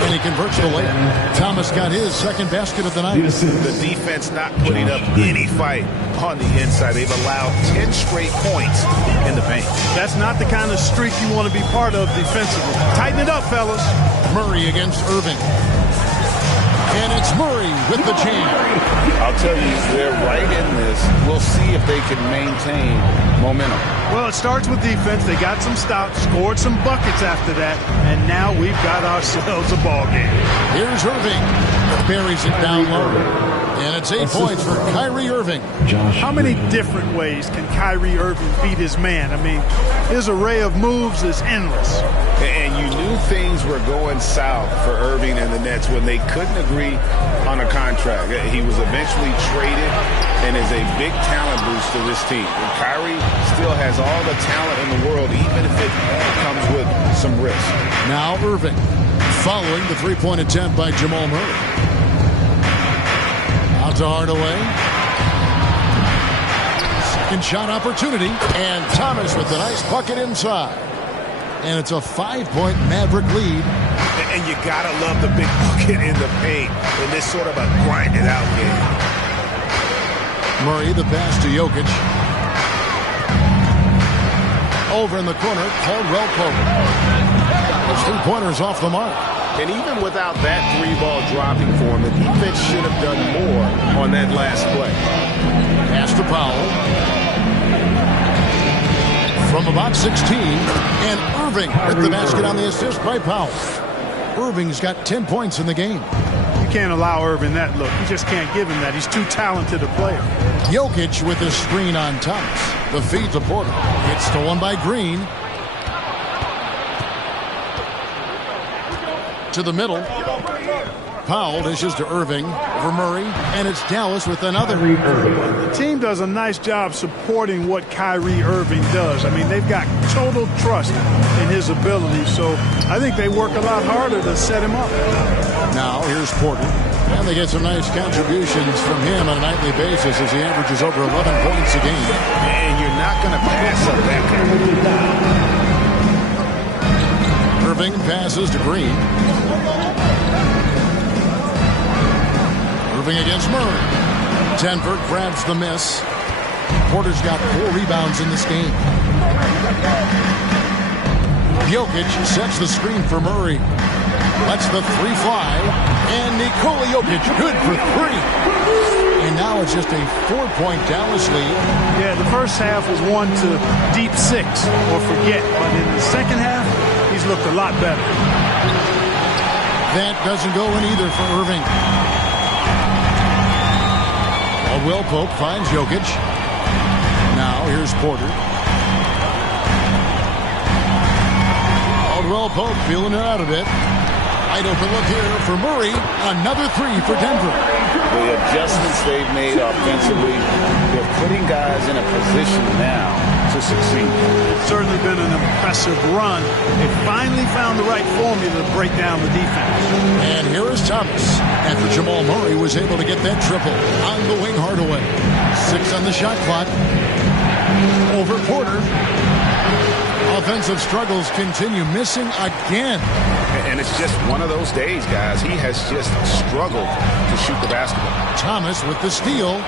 And he converts the layup. Thomas got his 2nd basket of the night. The defense not putting up any fight on the inside. They've allowed 10 straight points in the paint. That's not the kind of streak you want to be part of defensively. Tighten it up, fellas. Murray against Irving. And it's Murray with the jam. I'll tell you, they're right in this. We'll see if they can maintain momentum. Well, it starts with defense. They got some stops, scored some buckets after that, and now we've got ourselves a ball game. Here's Irving. Buries it down low. And it's 8 points for Kyrie Irving. How many different ways can Kyrie Irving beat his man? I mean, his array of moves is endless. And you knew things were going south for Irving and the Nets when they couldn't agree on a contract. He was eventually traded and is a big talent boost to this team. And Kyrie still has all the talent in the world, even if it comes with some risk. Now Irving, following the three-point attempt by Jamal Murray. Out to Hardaway. Second shot opportunity. And Thomas with the nice bucket inside. And it's a 5-point Maverick lead. And you got to love the big bucket in the paint in this sort of a grinded-out game. Murray, the pass to Jokic. Over in the corner, Caldwell Pope. Those three-pointers off the mark. And even without that three-ball dropping for him, the defense should have done more on that last play. Pass to Powell. From about 16, and Irving with the basket on the assist by Powell. Irving's got 10 points in the game. You can't allow Irving that look. You just can't give him that. He's too talented a player. Jokic with a screen on Thomas. The feed to Porter. It's stolen by Green. To the middle. Powell dishes to Irving over Murray, and it's Dallas with another. The team does a nice job supporting what Kyrie Irving does. I mean, they've got total trust in his ability, so I think they work a lot harder to set him up. Now here's Porter, and they get some nice contributions from him on a nightly basis as he averages over 11 points a game. And you're not going to pass up that kind of. Irving passes to Green. Irving against Murray. Denver grabs the miss. Porter's got 4 rebounds in this game. Jokic sets the screen for Murray. Lets the three fly. And Nikola Jokic good for 3. And now it's just a 4-point Dallas lead. Yeah, the first half was 1 to deep 6 or forget. But in the second half, he's looked a lot better. That doesn't go in either for Irving. Caldwell Pope finds Jokic. Now here's Porter. Caldwell Pope feeling it out a bit. Wide open look here for Murray. Another 3 for Denver. The adjustments they've made offensively, they're putting guys in a position now to succeed. It's certainly been an impressive run. They finally found the right formula to break down the defense. And here is Thomas. After Jamal Murray was able to get that triple on the wing Hardaway. 6 on the shot clock. Over Porter. Offensive struggles continue, missing again. And it's just one of those days, guys. He has just struggled to shoot the basketball. Thomas with the steal.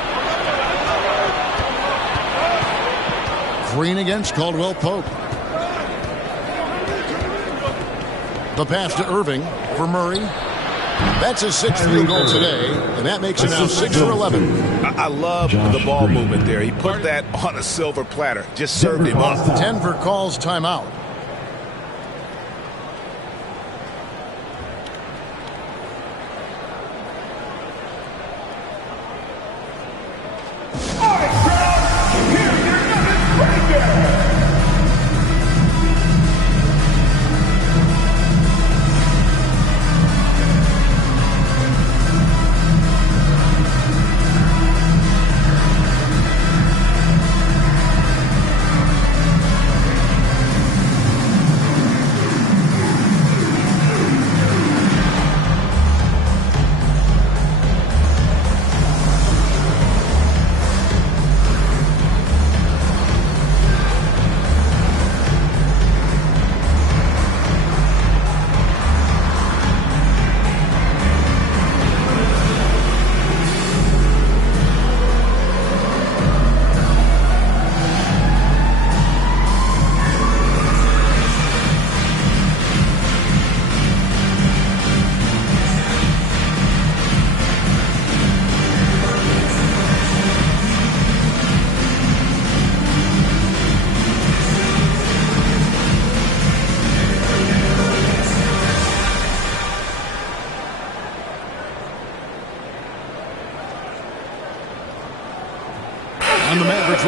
Green against Caldwell Pope. The pass to Irving for Murray. That's his 6th field goal today, and that makes it now 6 for 11. I love the ball movement there. He put that on a silver platter. Just served him up. Denver calls timeout.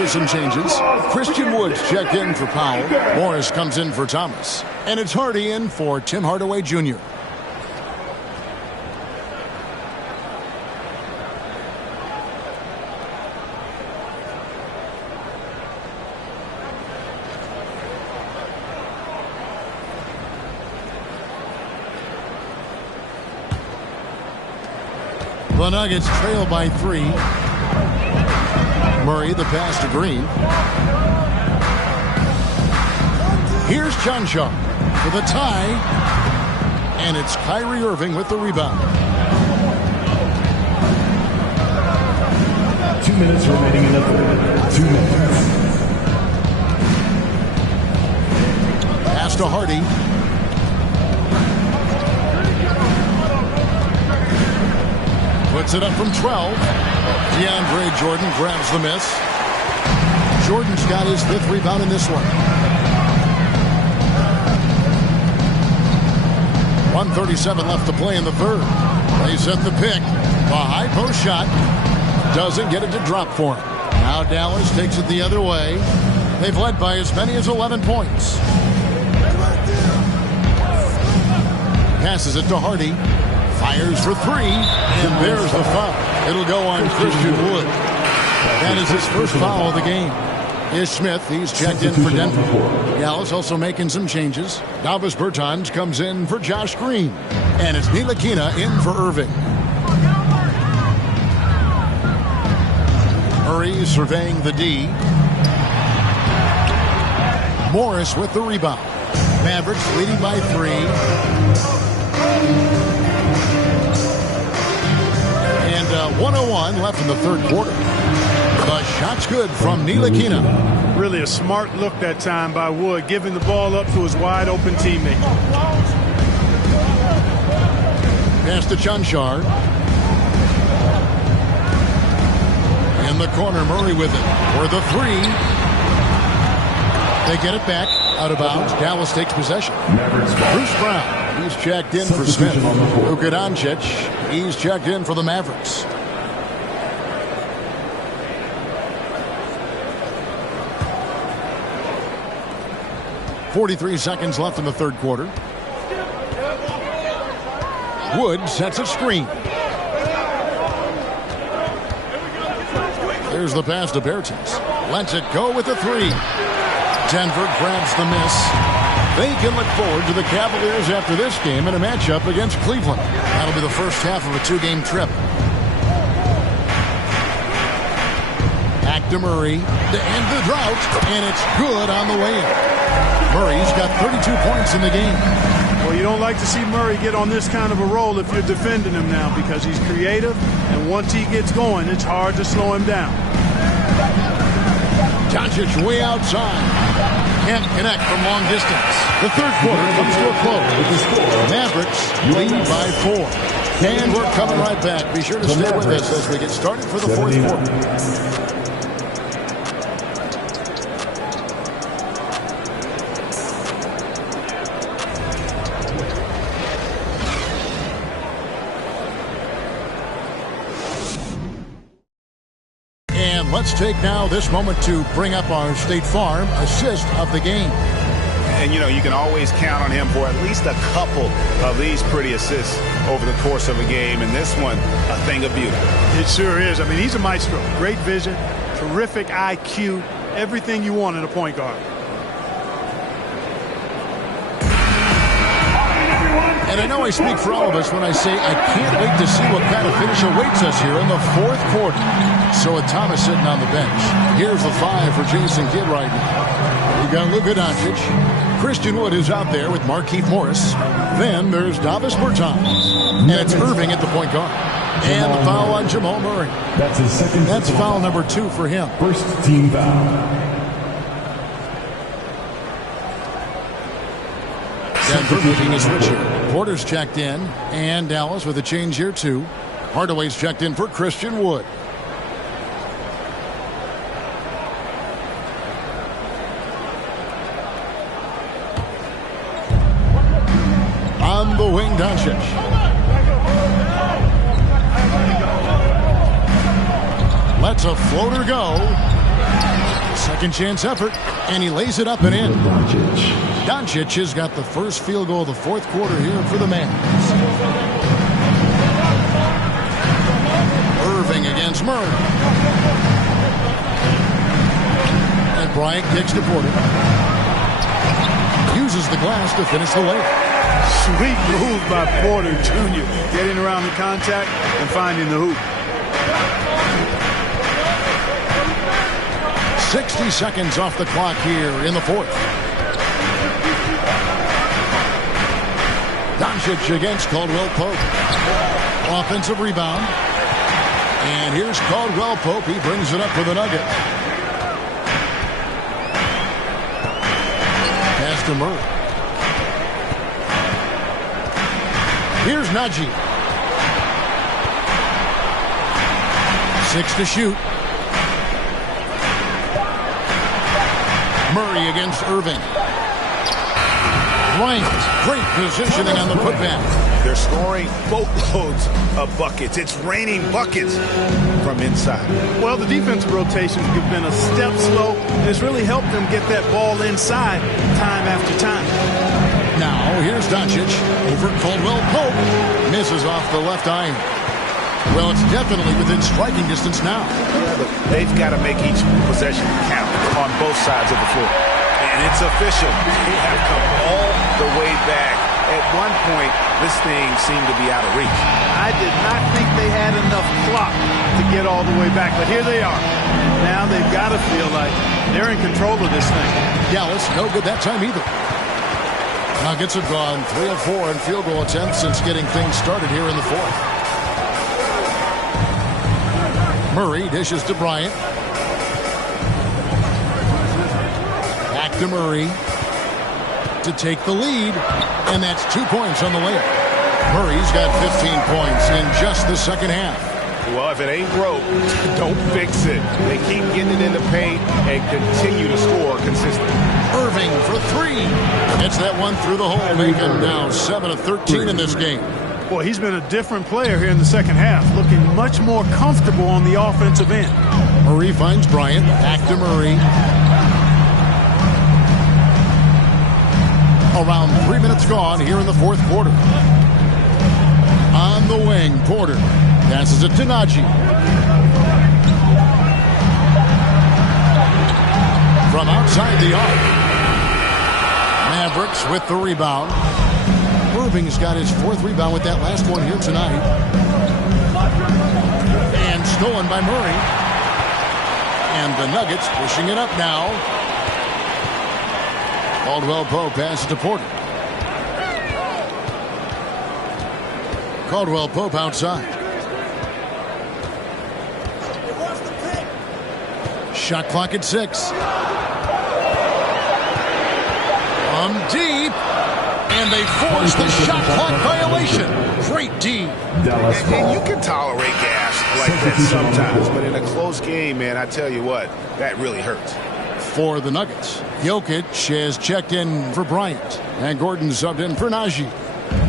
for some changes. Christian Woods checked in for Powell. Morris comes in for Thomas. And it's Hardy in for Tim Hardaway Jr. The Nuggets trail by 3. Murray, the pass to Green. Here's Chancellor for the tie. And it's Kyrie Irving with the rebound. 2 minutes remaining in the third. 2 minutes. Pass to Hardy. Puts it up from 12. DeAndre Jordan grabs the miss. Jordan's got his 5th rebound in this one. 1:37 left to play in the third. They set the pick. The high post shot doesn't get it to drop for him. Now Dallas takes it the other way. They've led by as many as 11 points. Passes it to Hardy. Fires for 3, and there's the foul. It'll go on Christian Wood. That is his first foul of the game. Ish Smith, he's checked in for Denver. Dallas also making some changes. Davis Bertans comes in for Josh Green. And it's Ntilikina in for Irving. Murray surveying the D. Morris with the rebound. Mavericks leading by 3. And 1:01 left in the third quarter. The shot's good from Ntilikina. Really a smart look that time by Wood, giving the ball up to his wide open teammate. Pass to Chancellor. In the corner, Murray with it for the 3. They get it back out of bounds. Dallas takes possession. Bruce Brown, he's checked in for Smith. Luka Doncic, he's checked in for the Mavericks. .43 seconds left in the third quarter. Wood sets a screen. There's the pass to Bertans. Lets it go with the 3. Denver grabs the miss. They can look forward to the Cavaliers after this game in a matchup against Cleveland. That'll be the first half of a 2-game trip. Back to Murray to end the drought, and it's good on the way in. Murray's got 32 points in the game. Well, you don't like to see Murray get on this kind of a roll if you're defending him now, because he's creative, and once he gets going, it's hard to slow him down. Doncic way outside. Can't connect from long distance. The third quarter comes to a close. Mavericks lead by 4. And we're coming right back. Be sure to stay with us as we get started for the fourth quarter. Let's take now this moment to bring up our State Farm assist of the game. And, you know, you can always count on him for at least a couple of these pretty assists over the course of a game. And this one, a thing of beauty. It sure is. I mean, he's a maestro. Great vision, terrific IQ, everything you want in a point guard. And I know I speak for all of us when I say I can't wait to see what kind of finish awaits us here in the fourth quarter. So with Thomas sitting on the bench, here's the 5 for Jason Kidd right now. We got Luka Doncic. Christian Wood is out there with Markieff Morris. Then there's Davis Bertans. And it's Irving at the point guard. And the foul on Jamal Murray. That's his second. That's foul number 2 for him. First team foul. Denver moving his switch here. Porter's checked in, and Dallas with a change here too. Hardaway's checked in for Christian Wood. On the wing, Doncic. Lets a floater go. Second chance effort, and he lays it up and in. Doncic has got the first field goal of the fourth quarter here for the Mavericks. Irving against Murray. And Bryant kicks to Porter. Uses the glass to finish the layup. Sweet move by Porter Jr. Getting around the contact and finding the hoop. 60 seconds off the clock here in the fourth. Doncic against Caldwell Pope. Offensive rebound. And here's Caldwell Pope. He brings it up for the Nuggets. Pass to Murray. Here's Najee. 6 to shoot. Murray against Irving. Bryant, great positioning on the putback. They're scoring boatloads of buckets. It's raining buckets from inside. Well, the defensive rotations have been a step slow, and it's really helped them get that ball inside time after time. Now, here's Doncic over Caldwell Pope. Misses off the left iron. Well, it's definitely within striking distance now. Yeah, but they've got to make each possession count on both sides of the floor. And it's official. They have come all the way back. At one point, this thing seemed to be out of reach. I did not think they had enough clock to get all the way back, but here they are. Now they've got to feel like they're in control of this thing. Dallas, no good that time either. Nuggets have gone 3 of 4 in field goal attempts since getting things started here in the fourth. Murray dishes to Bryant. Back to Murray to take the lead, and that's 2 points on the layup. Murray's got 15 points in just the second half. Well, if it ain't broke, don't fix it. They keep getting it in the paint and continue to score consistently. Irving for 3. Gets that one through the hole, making now 7 of 13 in this game. Boy, he's been a different player here in the second half, looking much more comfortable on the offensive end. Murray finds Bryant. Back to Murray. Around 3 minutes gone here in the fourth quarter. On the wing, Porter passes it to Najee. From outside the arc. Mavericks with the rebound. Irving's got his 4th rebound with that last one here tonight. And stolen by Murray. And the Nuggets pushing it up now. Caldwell Pope passes to Porter. Caldwell Pope outside. Shot clock at 6. Deep. And they force the shot clock violation. Great D. And you can tolerate gas like that sometimes, but in a close game, man, I tell you what, that really hurts. For the Nuggets, Jokic has checked in for Bryant, and Gordon subbed in for Najee.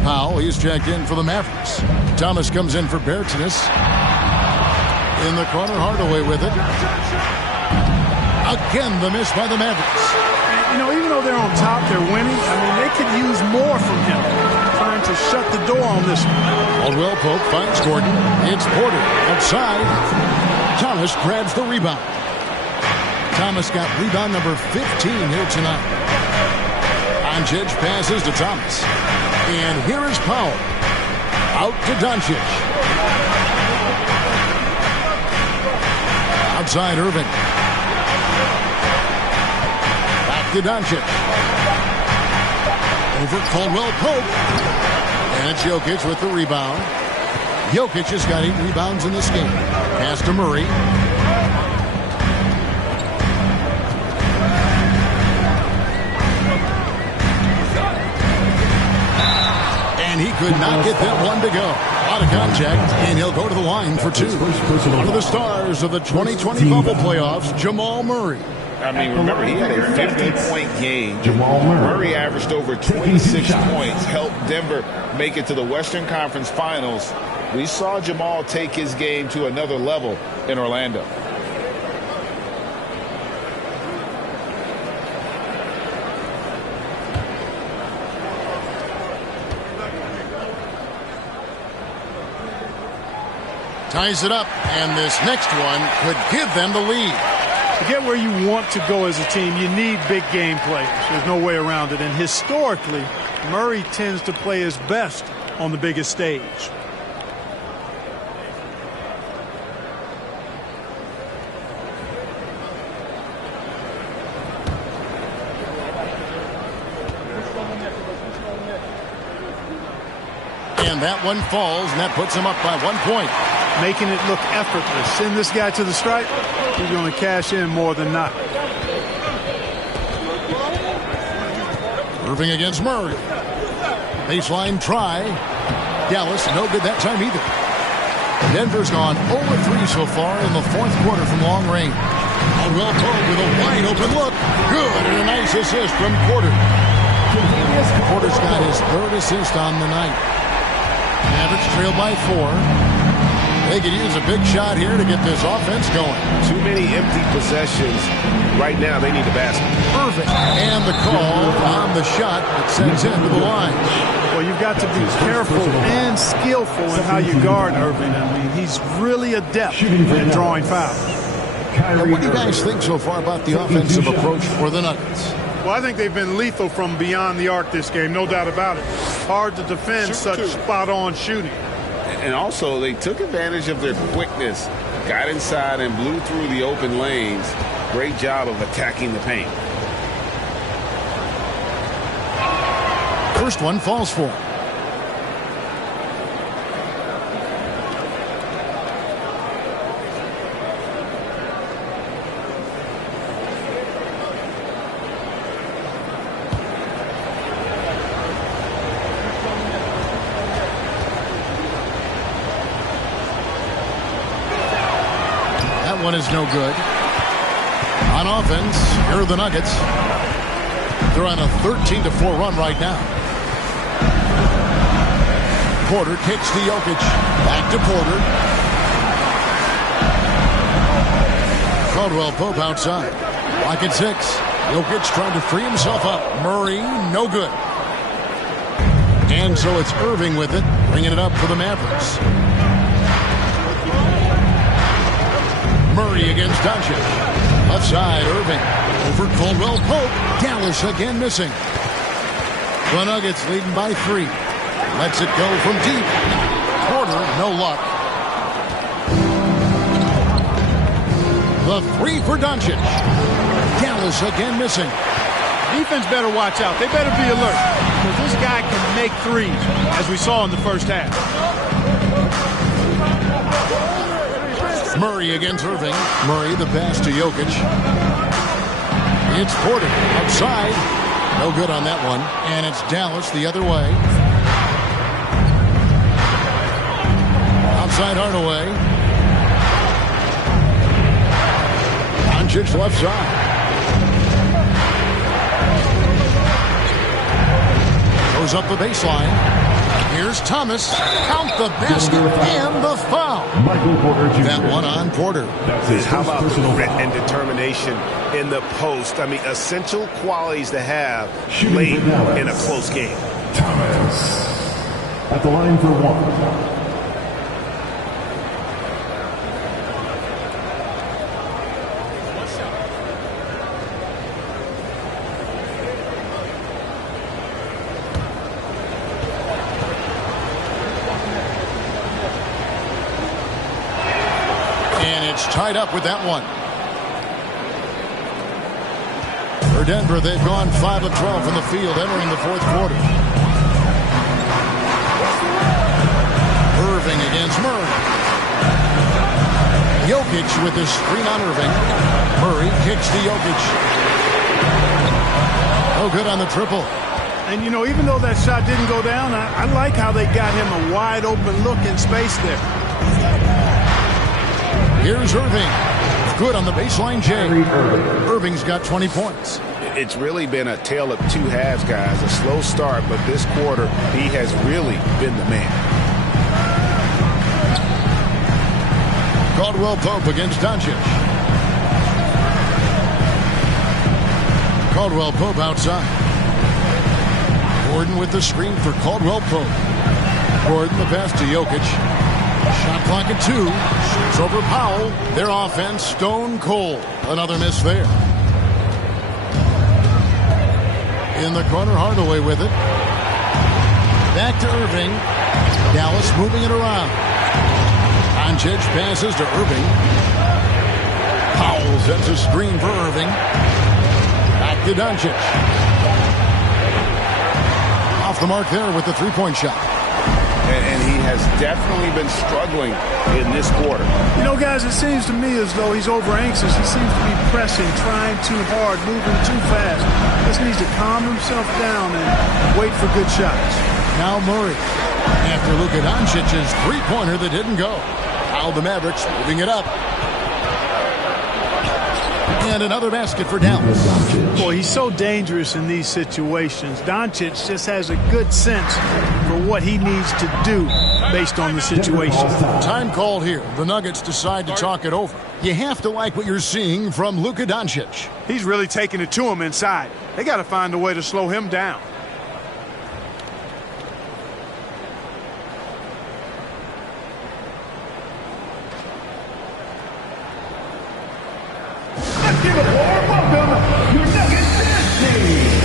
Powell, he's checked in for the Mavericks. Thomas comes in for Bertans. In the corner, Hardaway with it. Again, the miss by the Mavericks. You know, even though they're on top, they're winning. I mean, they could use more from him. Trying to shut the door on this one. Caldwell Pope finds Gordon. It's Porter outside. Thomas grabs the rebound. Thomas got rebound number 15 here tonight. Doncic passes to Thomas. And here is Powell. Out to Doncic. Outside Irving. To Doncic. Over Caldwell Pope. And it's Jokic with the rebound. Jokic has got 8 rebounds in this game. Pass to Murray. And he could not get that one to go. Out of contact, and he'll go to the line for 2. One of the stars of the 2020 bubble playoffs, Jamal Murray. I mean, remember, he had a 50-point game. Murray averaged over 26 points, helped Denver make it to the Western Conference Finals. We saw Jamal take his game to another level in Orlando. ties it up, and this next one could give them the lead. To get where you want to go as a team, you need big game players. There's no way around it. And historically, Murray tends to play his best on the biggest stage. And that one falls, and that puts him up by 1 point. Making it look effortless. Send this guy to the stripe, he's going to cash in more than not. Irving against Murray. Baseline try. Dallas, no good that time either. Denver's gone 0-3 so far in the fourth quarter from long range. Caldwell Pope with a wide open look. Good, and a nice assist from Porter. Porter's got his third assist on the night. Mavericks trail by 4. They could use a big shot here to get this offense going. Too many empty possessions. Right now, they need a basket. Perfect. And the call on the shot that sends him to the line. Well, you've got to be careful and skillful in how you guard Irving. I mean, he's really adept at drawing fouls. And what do you guys think so far about the offensive approach for the Nuggets? Well, I think they've been lethal from beyond the arc this game, no doubt about it. Hard to defend such spot-on shooting. And also, they took advantage of their quickness, got inside and blew through the open lanes. Great job of attacking the paint. First one falls for him. One is no good. On offense, here are the Nuggets. They're on a 13-4 run right now. Porter kicks to Jokic. Back to Porter. Caldwell Pope outside. Lock at 6. Jokic trying to free himself up. Murray, no good. And so it's Irving with it, bringing it up for the Mavericks. Murray against Doncic. Left side, Irving. Over Caldwell Pope. Dallas again missing. The Nuggets leading by 3. Lets it go from deep. Porter, no luck. The 3 for Doncic. Dallas again missing. Defense better watch out. They better be alert, because this guy can make threes, as we saw in the first half. Murray against Irving. Murray the pass to Jokic. It's Porter outside. No good on that one. And it's Dallas the other way. Outside Hardaway. Doncic left side. Goes up the baseline. Here's Thomas. Count the basket and the foul. That one on Porter. How about the grit and determination in the post? I mean, essential qualities to have late in a close game. Thomas at the line for 1. Tied up with that one. For Denver, they've gone 5 of 12 from the field entering the fourth quarter. Irving against Murray. Jokic with the screen on Irving. Murray kicks to Jokic. No good on the triple. And, you know, even though that shot didn't go down, I like how they got him a wide open look in space there. Here's Irving. Good on the baseline, Jay. Irving's got 20 points. It's really been a tale of 2 halves, guys. A slow start, but this quarter, he has really been the man. Caldwell Pope against Doncic. Caldwell Pope outside. Gordon with the screen for Caldwell Pope. Gordon the pass to Jokic. Shot clock at 2. Shoots over Powell. Their offense stone cold. Another miss there. In the corner, Hardaway with it. Back to Irving. Dallas moving it around. Doncic passes to Irving. Powell sets a screen for Irving. Back to Doncic. Off the mark there with the three-point shot. And he has definitely been struggling in this quarter. You know, guys, it seems to me as though he's over-anxious. He seems to be pressing, trying too hard, moving too fast. Just needs to calm himself down and wait for good shots. Now Murray. After Luka Doncic's three-pointer that didn't go. Now the Mavericks moving it up. And another basket for Dallas. Boy, he's so dangerous in these situations. Doncic just has a good sense for what he needs to do based on the situation. Time called here. The Nuggets decide to talk it over. You have to like what you're seeing from Luka Doncic. He's really taking it to him inside. They got to find a way to slow him down. Give it a warm welcome, your Nuggets dance team.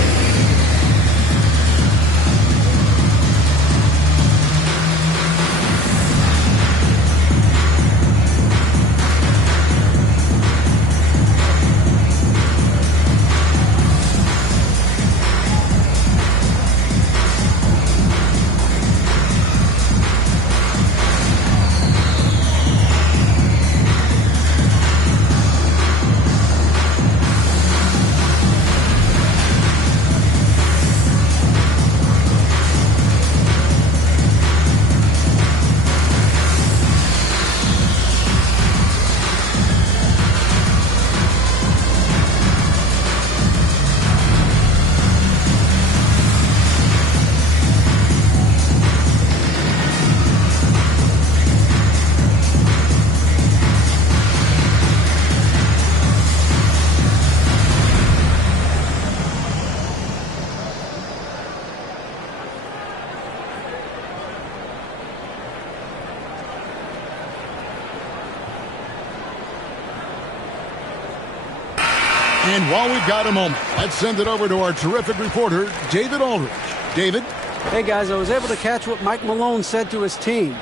And while we've got a moment, let's send it over to our terrific reporter, David Aldridge. David? Hey, guys, I was able to catch what Mike Malone said to his team.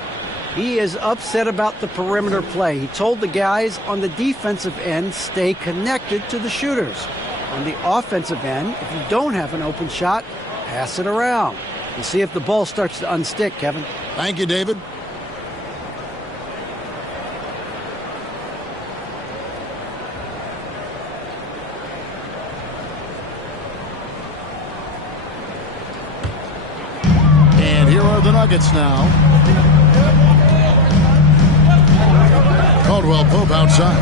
He is upset about the perimeter play. He told the guys on the defensive end, stay connected to the shooters. On the offensive end, if you don't have an open shot, pass it around. And see if the ball starts to unstick, Kevin. Thank you, David. And here are the Nuggets now. Caldwell Pope outside.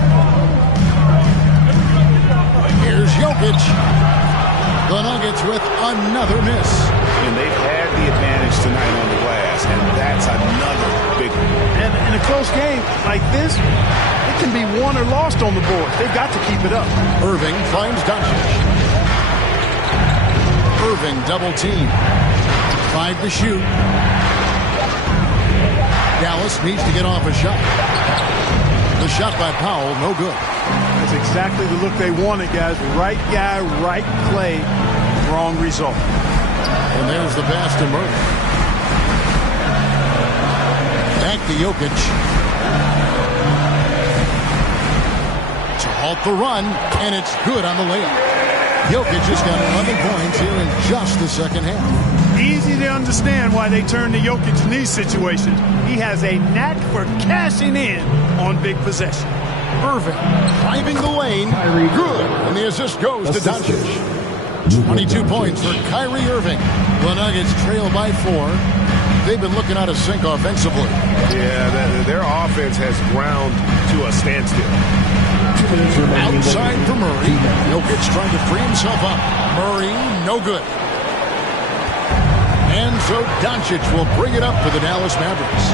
Here's Jokic. The Nuggets with another miss. And they've had the advantage tonight on the glass, and that's another big one. And in a close game like this, it can be won or lost on the board. They've got to keep it up. Irving finds Doncic. Irving double team. 5 to shoot. Dallas needs to get off a shot. The shot by Powell, no good. That's exactly the look they wanted, guys. Right guy, right play, wrong result. And there's the pass to Murray. Back to Jokic. To halt the run, and it's good on the layup. Jokic just got 11 points here in just the second half. Easy to understand why they turn to Jokic in these situations. He has a knack for cashing in on big possession. Irving driving the lane. Good. And the assist goes to Doncic. 22 points for Kyrie Irving. The Nuggets trail by 4. They've been looking out of sync offensively. Yeah, their offense has ground to a standstill. Outside for Murray. Jokic trying to free himself up. Murray, no good. And so Doncic will bring it up for the Dallas Mavericks.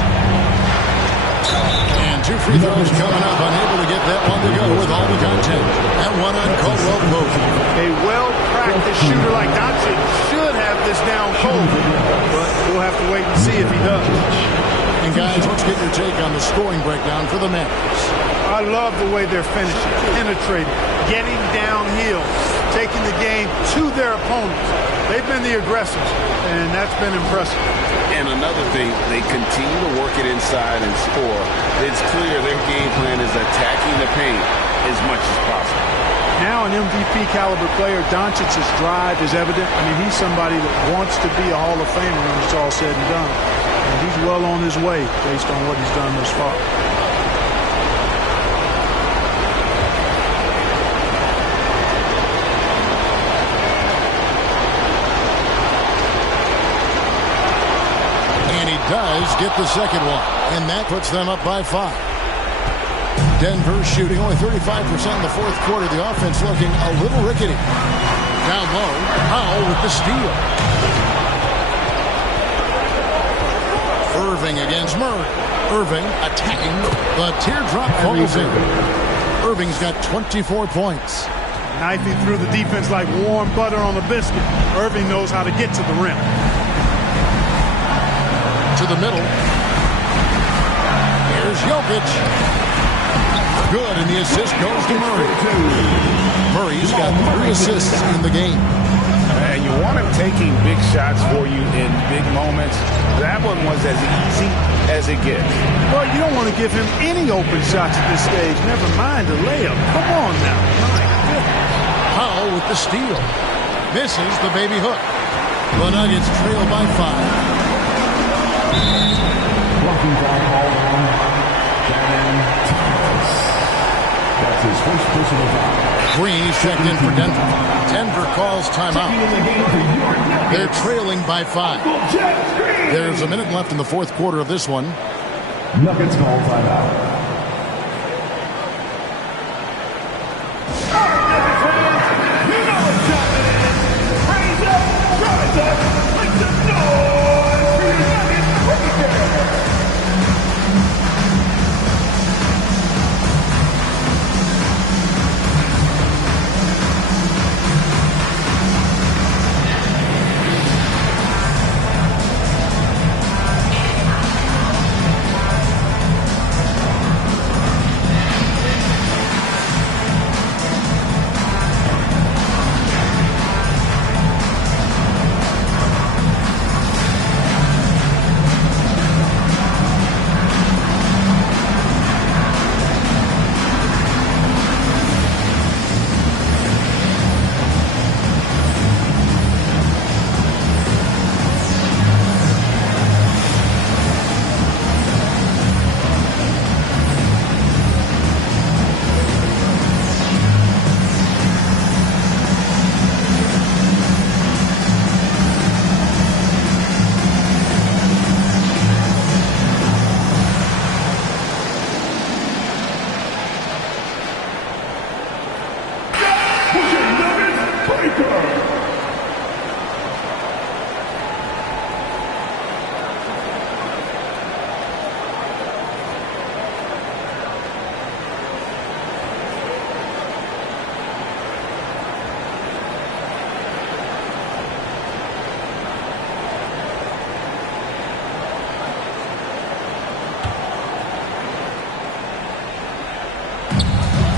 And 2 free throws coming up. Unable to get that one to go with all the content. That one on Caldwell Pope. A well-practiced shooter like Doncic should have this down cold. But we'll have to wait and see if he does. And guys, let's get your take on the scoring breakdown for the Mavericks. I love the way they're finishing, penetrating, getting downhill, taking the game to their opponents. They've been the aggressors, and that's been impressive. And another thing, they continue to work it inside and score. It's clear their game plan is attacking the paint as much as possible. Now an MVP caliber player, Doncic's drive is evident. I mean, he's somebody that wants to be a Hall of Famer when it's all said and done. And he's well on his way based on what he's done thus far. And he does get the second one, and that puts them up by 5. Denver shooting only 35% in the fourth quarter. The offense looking a little rickety. Down low, Powell with the steal. Irving against Murray. Irving attacking. The teardrop falls in. Irving's got 24 points. Knifing through the defense like warm butter on a biscuit. Irving knows how to get to the rim. To the middle. Here's Jokic. Good, and the assist goes to Murray. Murray's got 3 assists in the game. And you want him taking big shots for you in big moments. That one was as easy as it gets. Well, you don't want to give him any open shots at this stage. Never mind a layup. Come on now. My goodness. Powell with the steal. Misses the baby hook. The Nuggets trail by 5. Blocking foul called on That's his first personal foul. Green is checked in for Denver. Denver calls timeout. They're trailing by 5. There's a minute left in the fourth quarter of this one. Nuggets call timeout.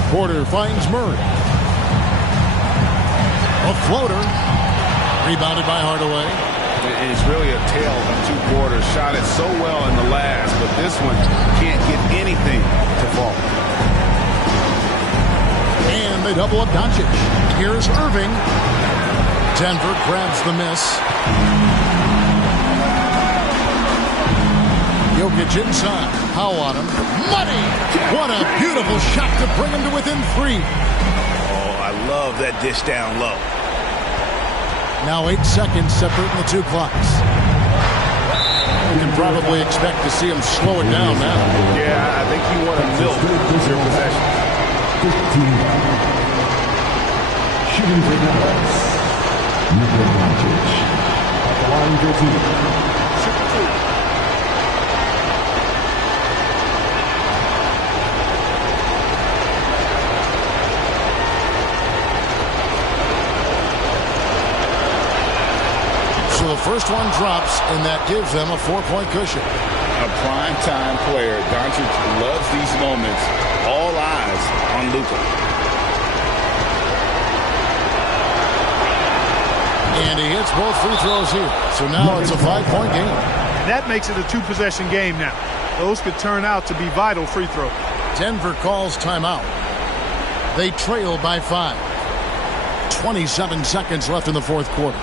Porter finds Murray. A floater. Rebounded by Hardaway. It's really a tale of 2 quarters. Shot it so well in the last, but this one can't get anything to fall. And they double up Doncic. Here's Irving. Denver grabs the miss. Jokic inside. Powell on him. Money! What a beautiful shot to bring him to within 3. Oh, I love that dish down low. Now 8 seconds separating the 2 clocks. You can probably expect to see him slow it down now. Yeah, I think you want to milk your possession. 15. Shooting for Dallas. Luka Doncic. At the line 15. So the first one drops, and that gives them a 4-point cushion. A prime-time player. Doncic loves these moments. All eyes on Luka. And he hits both free throws here. So now it's a 5-point game. And that makes it a 2-possession game now. Those could turn out to be vital free throws. Denver calls timeout. They trail by 5. 27 seconds left in the fourth quarter.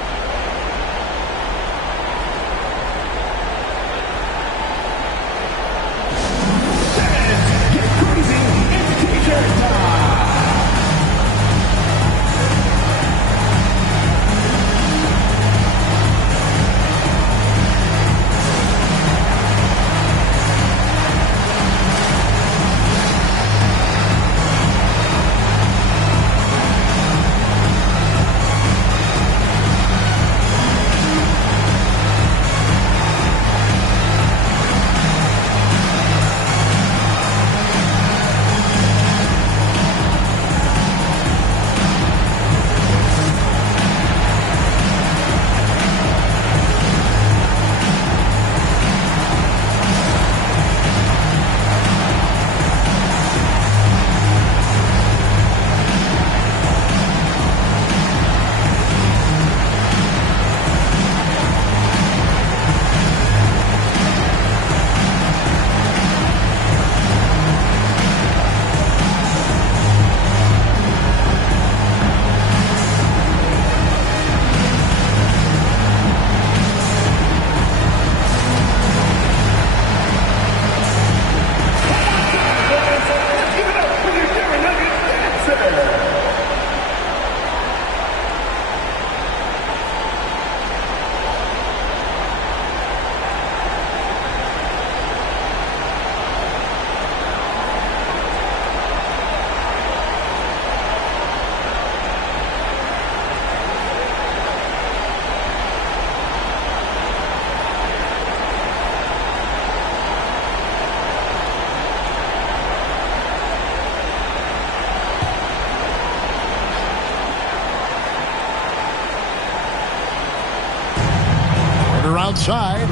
Outside,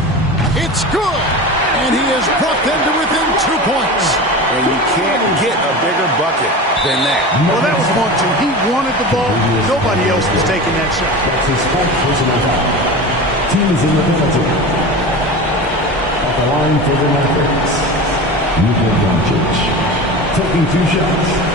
it's good, and he has brought them to within 2 points. And you can't get a bigger bucket than that. Well, that was 1-2. He wanted the ball. Nobody else was taking that shot. That's his fourth personal foul. Teams in the penalty. At the line for the Mavericks, Doncic taking 2 shots.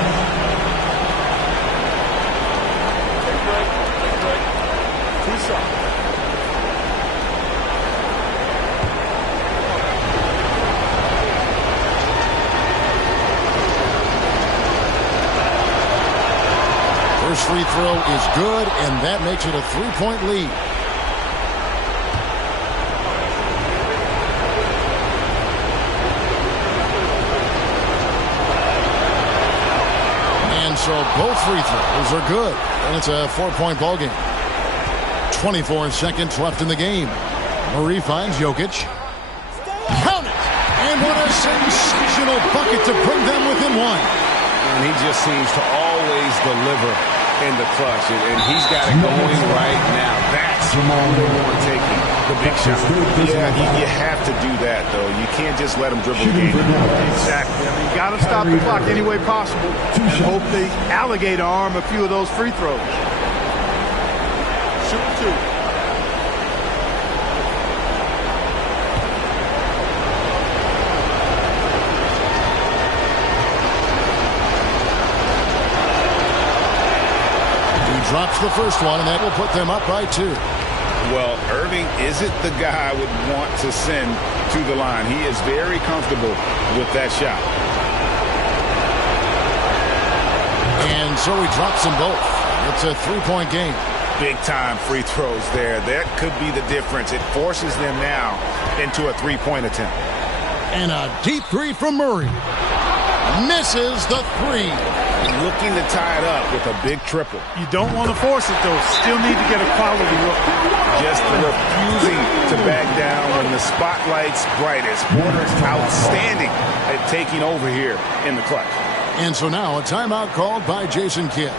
First free throw is good, and that makes it a 3-point lead. And so both free throws are good, and it's a 4-point ball game. 24 seconds left in the game. Murray finds Jokic. Count it! And what a sensational bucket to bring them within 1. And he just seems to always deliver in the clutch, and he's got it going right now. That's taking the big shot. Yeah, you have to do that, though. You can't just let him dribble the game. Exactly. I mean, you got to stop the clock any way possible and hope the alligator arm a few of those free throws. Shoot 2. Drops the first one, and that will put them up by 2. Well, Irving isn't the guy I would want to send to the line. He is very comfortable with that shot. And so he drops them both. It's a 3-point game. Big-time free throws there. That could be the difference. It forces them now into a 3-point attempt. And a deep three from Murray. Misses the 3. Looking to tie it up with a big triple. You don't want to force it, though. Still need to get a quality look. Just refusing to back down when the spotlight's brightest. Porter's outstanding at taking over here in the clutch. And so now a timeout called by Jason Kidd.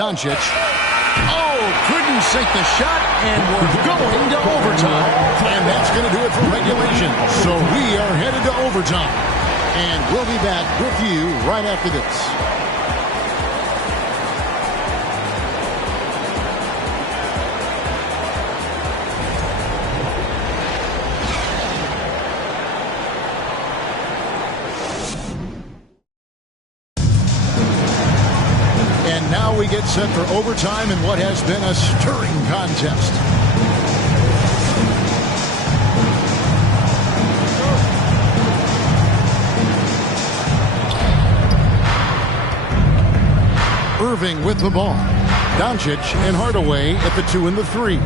Doncic. Oh, couldn't sink the shot, and we're going to overtime. And that's going to do it for regulation. So we are headed to overtime. And we'll be back with you right after this. Now we get set for overtime in what has been a stirring contest. Irving with the ball. Doncic and Hardaway at the 2 and the 3.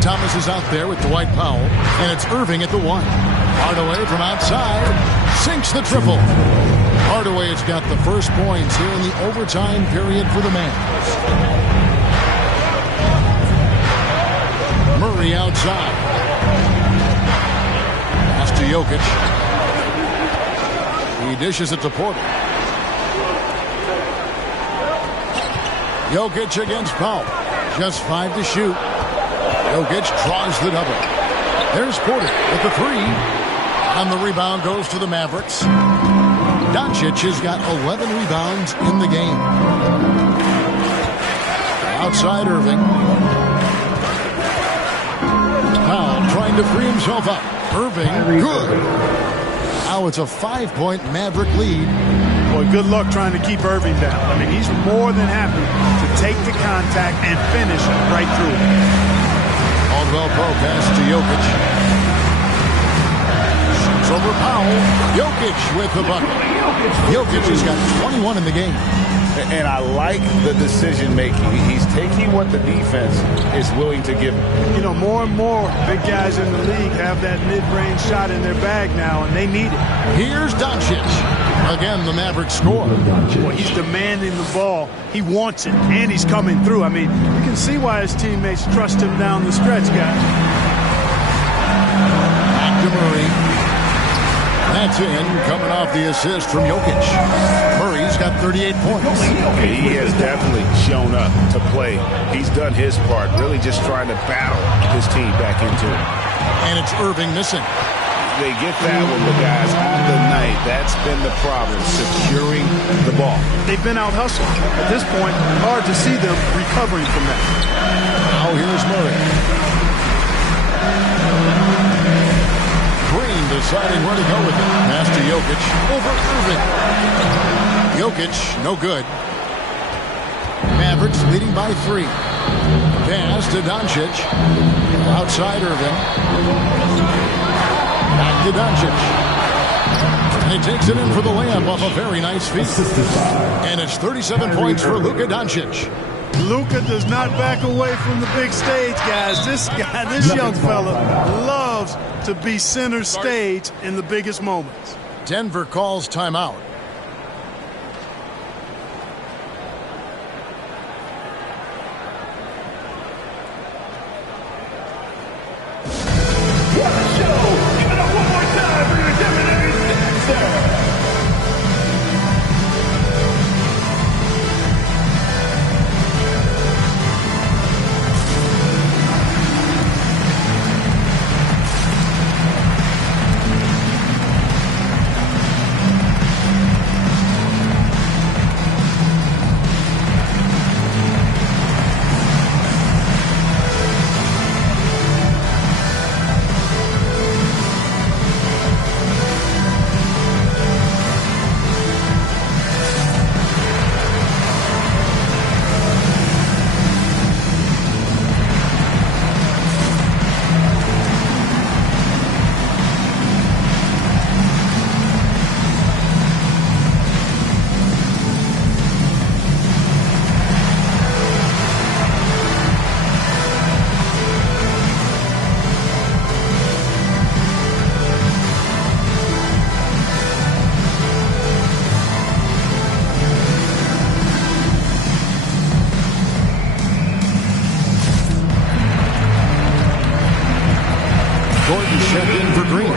Thomas is out there with Dwight Powell, and it's Irving at the 1. Hardaway from outside sinks the triple. Hardaway has got the first points here in the overtime period for the Mavs. Murray outside. Pass to Jokic. He dishes it to Porter. Jokic against Powell. Just 5 to shoot. Jokic draws the double. There's Porter with the 3. And the rebound goes to the Mavericks. Doncic has got 11 rebounds in the game. Outside Irving. Powell trying to free himself up. Irving, good. Now it's a 5-point Maverick lead. Boy, good luck trying to keep Irving down. I mean, he's more than happy to take the contact and finish right through. Caldwell Pope pass to Jokic. Over Powell. Jokic with the bucket. Jokic has got 21 in the game. And I like the decision making. He's taking what the defense is willing to give him. You know, more and more big guys in the league have that mid-range shot in their bag now, and they need it. Here's Doncic. Again, the Mavericks score. Well, he's demanding the ball. He wants it, and he's coming through. I mean, you can see why his teammates trust him down the stretch, guys. Back to Murray. That's in, coming off the assist from Jokic. Murray's got 38 points. He has definitely shown up to play. He's done his part, really just trying to battle his team back into it. And it's Irving missing. They get that one, but guys, on the night, that's been the problem, securing the ball. They've been out-hustled. At this point, hard to see them recovering from that. Now here's Murray. Deciding where to go with it. Pass to Jokic over Irving. Jokic, no good. Mavericks leading by 3. Pass to Doncic. Outside Irving. Back to Doncic. And he takes it in for the layup off a very nice feed. And it's 37 points for Luka Doncic. Luka does not back away from the big stage, guys. This young fella loves to be center stage in the biggest moments. Denver calls timeout. Gordon checked in for Green.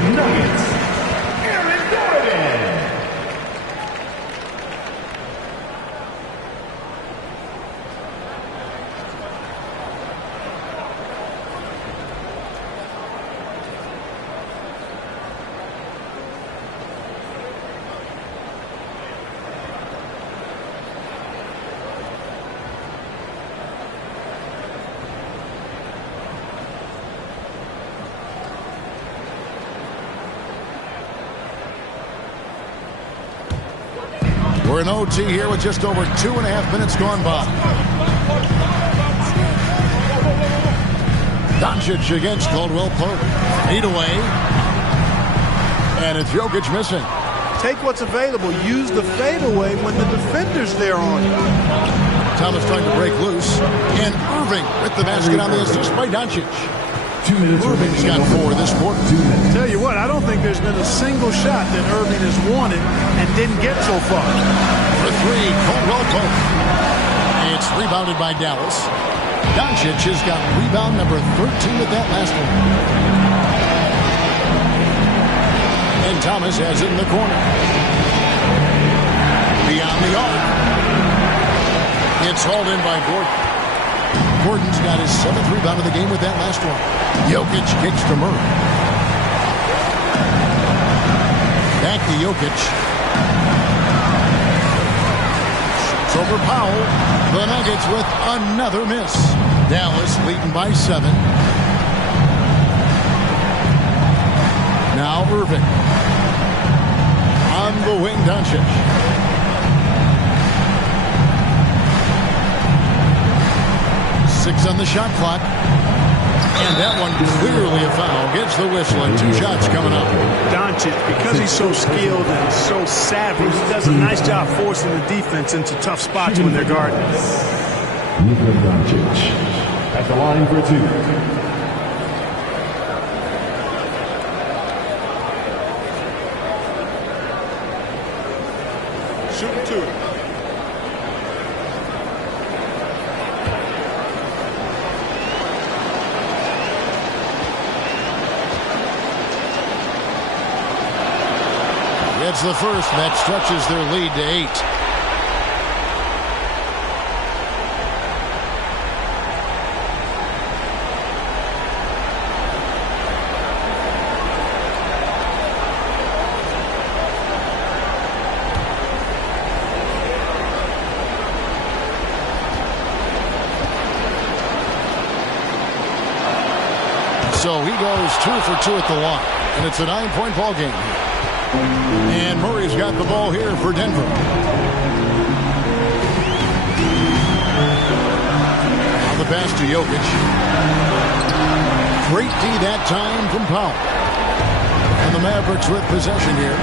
We're in OT here with just over 2.5 minutes gone by. Doncic against Caldwell Pope. 8 away. And it's Jokic missing. Take what's available. Use the fadeaway when the defender's there on you. Thomas trying to break loose. And Irving with the basket on the assist by Doncic. 2 minutes. Irving's got 4 this quarter. Tell you what, I don't think there's been a single shot that Irving has wanted and didn't get so far. For 3, Caldwell Pope. It's rebounded by Dallas. Doncic has got rebound number 13 with that last one. And Thomas has it in the corner. Beyond the arc. It's hauled in by Gordon. Gordon's got his 7th rebound of the game with that last one. Jokic kicks to Murray. Back to Jokic. Shoots over Powell. The Nuggets with another miss. Dallas leading by 7. Now Irving. On the wing, Doncic. 6 on the shot clock. And that one clearly a foul. Gets the whistle and 2 shots coming up. Doncic, because he's so skilled and so savvy, he does a nice job forcing the defense into tough spots when they're guarding. Luka Doncic at the line for 2. Shoot 2. It's the first that stretches their lead to 8. So he goes 2 for 2 at the line, and it's a 9-point ball game. And Murray's got the ball here for Denver. On the pass to Jokic. Great D that time from Powell. And the Mavericks with possession here.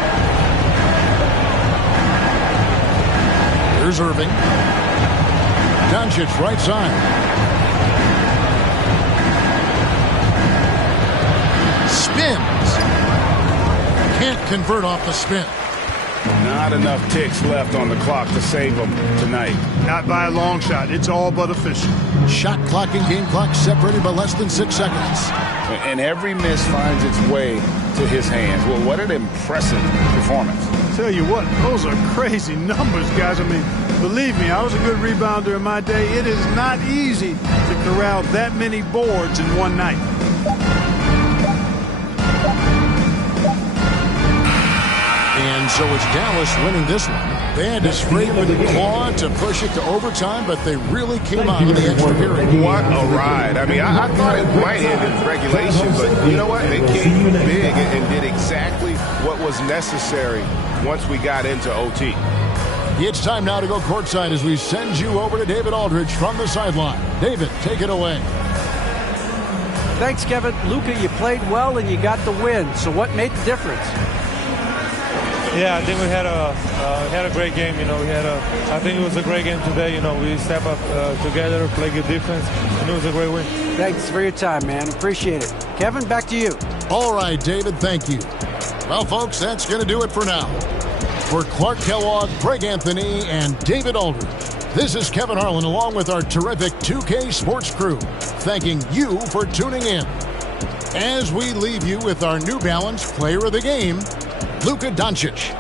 Here's Irving. Doncic, right side. Spins. Can't convert off the spin. Not enough ticks left on the clock to save them tonight. Not by a long shot. It's all but official. Shot clock and game clock separated by less than 6 seconds. And every miss finds its way to his hands. Well, what an impressive performance. Tell you what, those are crazy numbers, guys. I mean, believe me, I was a good rebounder in my day. It is not easy to corral that many boards in one night. And so it's Dallas winning this one. They had to scrape with the claw to push it to overtime, but they really came out in the extra period. What a ride. I mean, I thought it might end in regulation, but you know what? They came big and did exactly what was necessary once we got into OT. It's time now to go courtside as we send you over to David Aldridge from the sideline. David, take it away. Thanks, Kevin. Luka, you played well and you got the win. So what made the difference? Yeah, I think we had a great game. You know, I think it was a great game today. You know, we step up together, play good defense, and it was a great win. Thanks for your time, man. Appreciate it. Kevin, back to you. All right, David, thank you. Well, folks, that's going to do it for now. For Clark Kellogg, Greg Anthony, and David Aldridge, this is Kevin Harlan along with our terrific 2K Sports crew, thanking you for tuning in. As we leave you with our New Balance Player of the Game, Luka Doncic.